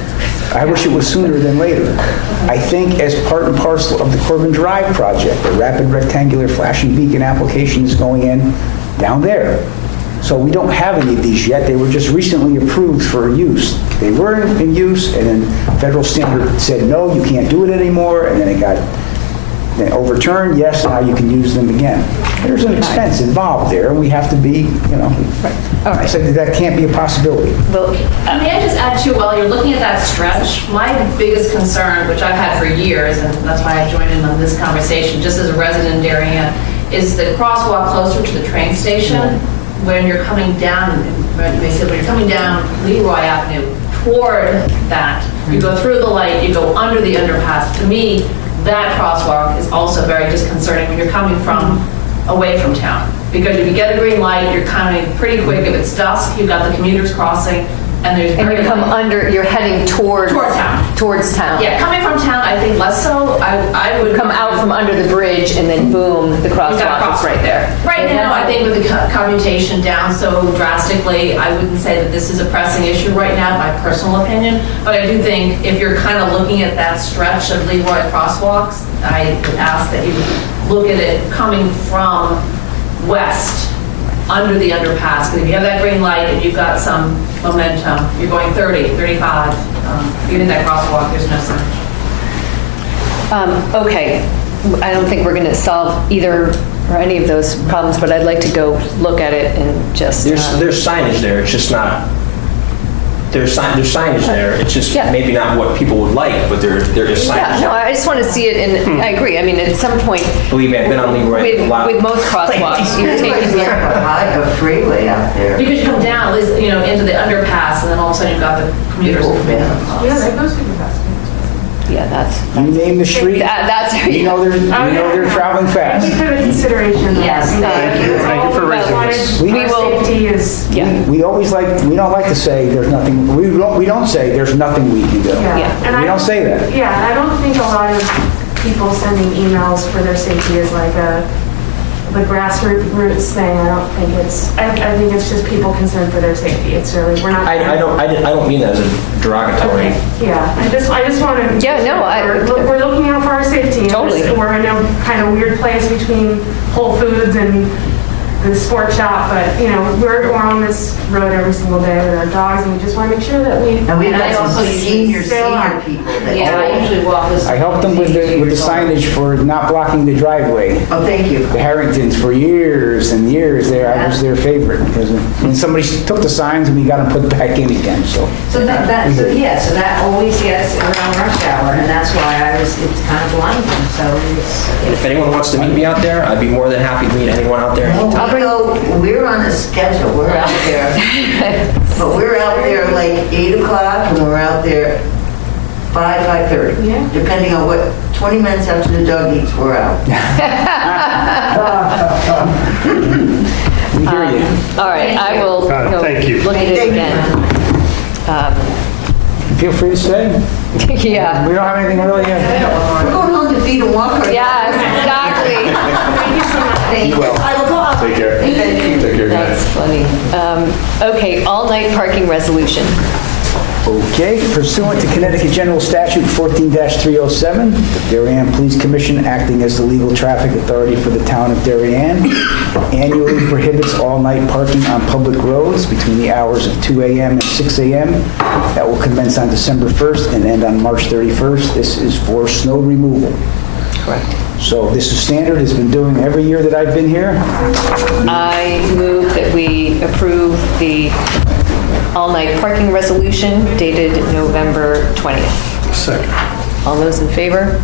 I wish it was sooner than later. I think as part and parcel of the Corbin Drive project, the rapid rectangular flashing beacon application is going in down there. So we don't have any of these yet. They were just recently approved for use. They were in use, and then federal standard said, no, you can't do it anymore, and then it got overturned. Yes, now you can use them again. There's an expense involved there. We have to be, All right. so that can't be a possibility. Well, May I just add too, while you're looking at that stretch, my biggest concern, which I've had for years, and that's why I joined in on this conversation, just as a resident in Darien, is the crosswalk closer to the train station. When you're coming down, when you're coming down Leroy Avenue toward that, you go through the light, you go under the underpass. To me, that crosswalk is also very disconcerting when you're coming from away from town. Because if you get a green light, you're coming pretty quick. If it's dusk, you've got the commuters crossing, and there's and very you come you're heading towards town. Towards town. Yeah, coming from town, I think less so. I would Come out from under the bridge and then boom, the You got crosswalk is right there. Right now, I think with the commutation down so drastically, I wouldn't say that this is a pressing issue right now, my personal opinion. But I do think if you're kind of looking at that stretch of Leroy crosswalks, I would ask that you look at it coming from west under the underpass. Because if you have that green light and you've got some momentum, you're going 30, 35, even that crosswalk, there's no sign. Okay, I don't think we're going to solve either or any of those problems, but I'd like to go look at it and just. There's signage there, it's just not, there's signage there, it's just maybe not what people would like, but there is signage. Yeah, no, I just want to see it, and I agree. I mean, at some point, Believe me, I've been on Leroy a lot. with most crosswalks, you're taking A freeway out there. Because you come down, into the underpass, and then all of a sudden you've got the commuters coming in. Yeah, that goes super fast. Yeah, that's. You name the street, That's. you know they're traveling Thank you fast. for the consideration. Yes, Thank you. Thank you for raising this. We Our safety is, Yeah. We don't like to say there's nothing, we don't say there's nothing we can do. yeah. And We I don't say that. Yeah, and I don't think a lot of people sending emails for their safety is like the grassroots thing. I don't think it's, I think it's just people concerned for their safety. It's really, we're not. I don't mean that as a derogatory. Okay, yeah, I just want to. Yeah, no, We're looking out for our safety. Totally. We're in a kind of weird place between Whole Foods and the sport shop, but, we're on this road every single day with our dogs, and we just want to make sure that we. And we've And I got also some usually senior people that. Yeah, I usually walk this. I helped them with the signage for not blocking the driveway. Oh, thank you. The Harringtons, for years and years there, I was their favorite, because when somebody took the signs and we got them put back in again, so. So that always gets around rush hour, and that's why it's kind of blinding, so it's. And if anyone wants to meet me out there, I'd be more than happy to meet anyone out there. We're on a schedule, we're out there. But we're out there like 8 o'clock and we're out there 5:30. Yeah. Depending on what, 20 minutes after the dog eats, we're out. We hear you. All right, I will go Thank you. look at it again. Feel free to stay. Yeah. We don't have anything really yet. We're going home to feed and walk our. Yes, exactly. Thank you so much. Thank you. I will call. Take care. Thank you. Take care, That's guys. funny. Okay, all-night parking resolution. Okay, pursuant to Connecticut General Statute 14-307, the Darien Police Commission, acting as the legal traffic authority for the town of Darien, annually prohibits all-night parking on public roads between the hours of 2 a.m. and 6 a.m. That will commence on December 1st and end on March 31st. This is for snow removal. Correct. So this is standard, it's been doing every year that I've been here. I move that we approve the all-night parking resolution dated November 20th. Second. All those in favor?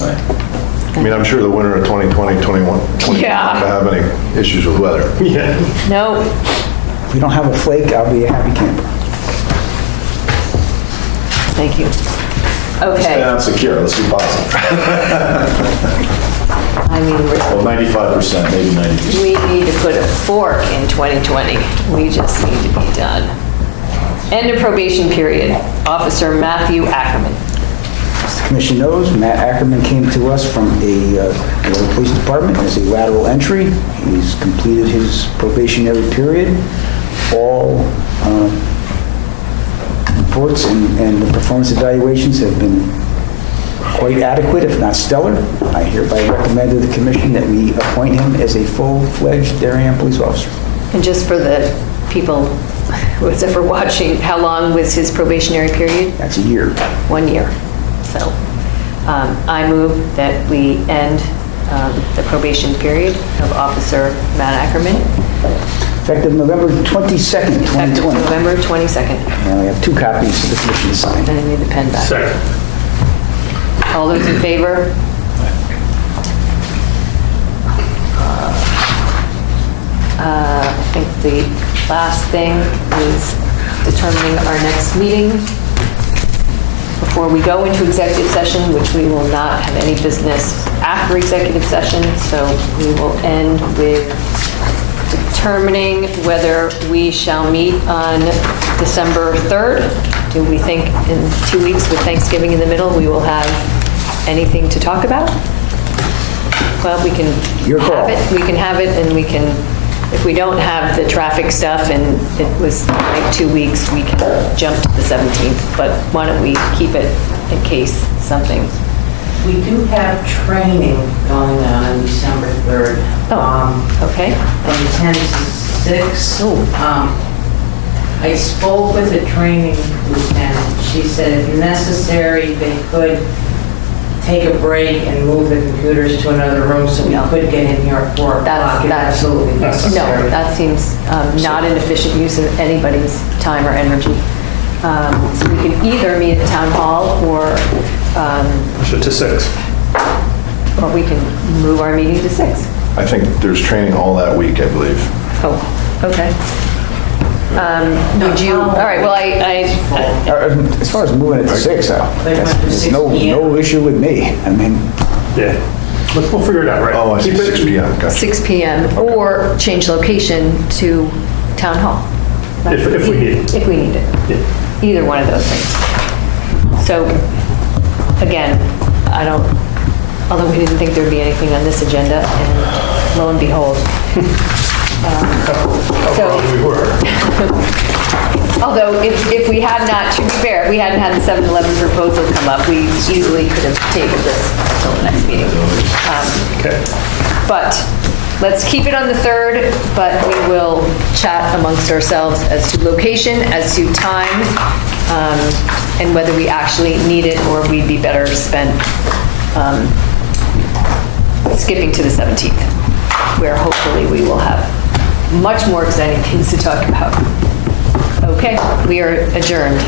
I mean, I'm sure the winter of 2020, 21, Yeah. not gonna have any issues with weather. Yeah. No. If we don't have a flake, I'll be a happy camper. Thank you. Stay Okay. on secure, let's be positive. I mean, Well, 95%, maybe 90%. we need to put a fork in 2020. We just need to be done. End of probation period. Officer Matthew Ackerman. As the commission knows, Matt Ackerman came to us from the police department as a lateral entry. He's completed his probationary period. All reports and the performance evaluations have been quite adequate, if not stellar. I hereby recommend to the commission that we appoint him as a full-fledged Darien police officer. And just for the people who was ever watching, how long was his probationary period? That's a year. 1 year. So I move that we end the probation period of Officer Matt Ackerman, Effective November 22nd, effective 2020. November 22nd. And we have 2 copies for the commission to sign. And I need the pen back. Second. All those in favor? I think the last thing is determining our next meeting before we go into executive session, which we will not have any business after executive session, so we will end with determining whether we shall meet on December 3rd. Do we think in 2 weeks with Thanksgiving in the middle, we will have anything to talk about? Well, we can Your call. have it, we can have it, and we can, if we don't have the traffic stuff and it was like 2 weeks, we can jump to the 17th, but why don't we keep it in case something. We do have training going on December 3rd. Okay. From 10 to 6. I spoke with the training lieutenant. She said if necessary, they could take a break and move the computers to another room so we could get in here at 4 o'clock if absolutely necessary. No, that seems not an efficient use of anybody's time or energy. So we can either meet at town hall or Push it to 6. we can move our meeting to 6. I think there's training all that week, I believe. Oh, okay. Would you, all right, well, As far as moving it to 6, there's no issue with me. I mean, Yeah. We'll figure it out, right? Oh, I see, 6 p.m., gotcha. 6 p.m. or change location to town hall. If we need it. If we need it. Yeah. Either one of those things. So, again, I don't although we didn't think there'd be anything on this agenda, and lo and behold. So, We were. although if we had not, to be fair, if we hadn't had the 7-Eleven proposal come up, we easily could have tabled this until the next meeting. Okay. But let's keep it on the 3rd, but we will chat amongst ourselves as to location, as to time, and whether we actually need it or we'd be better spent skipping to the 17th, where hopefully we will have much more exciting things to talk about. Okay, we are adjourned.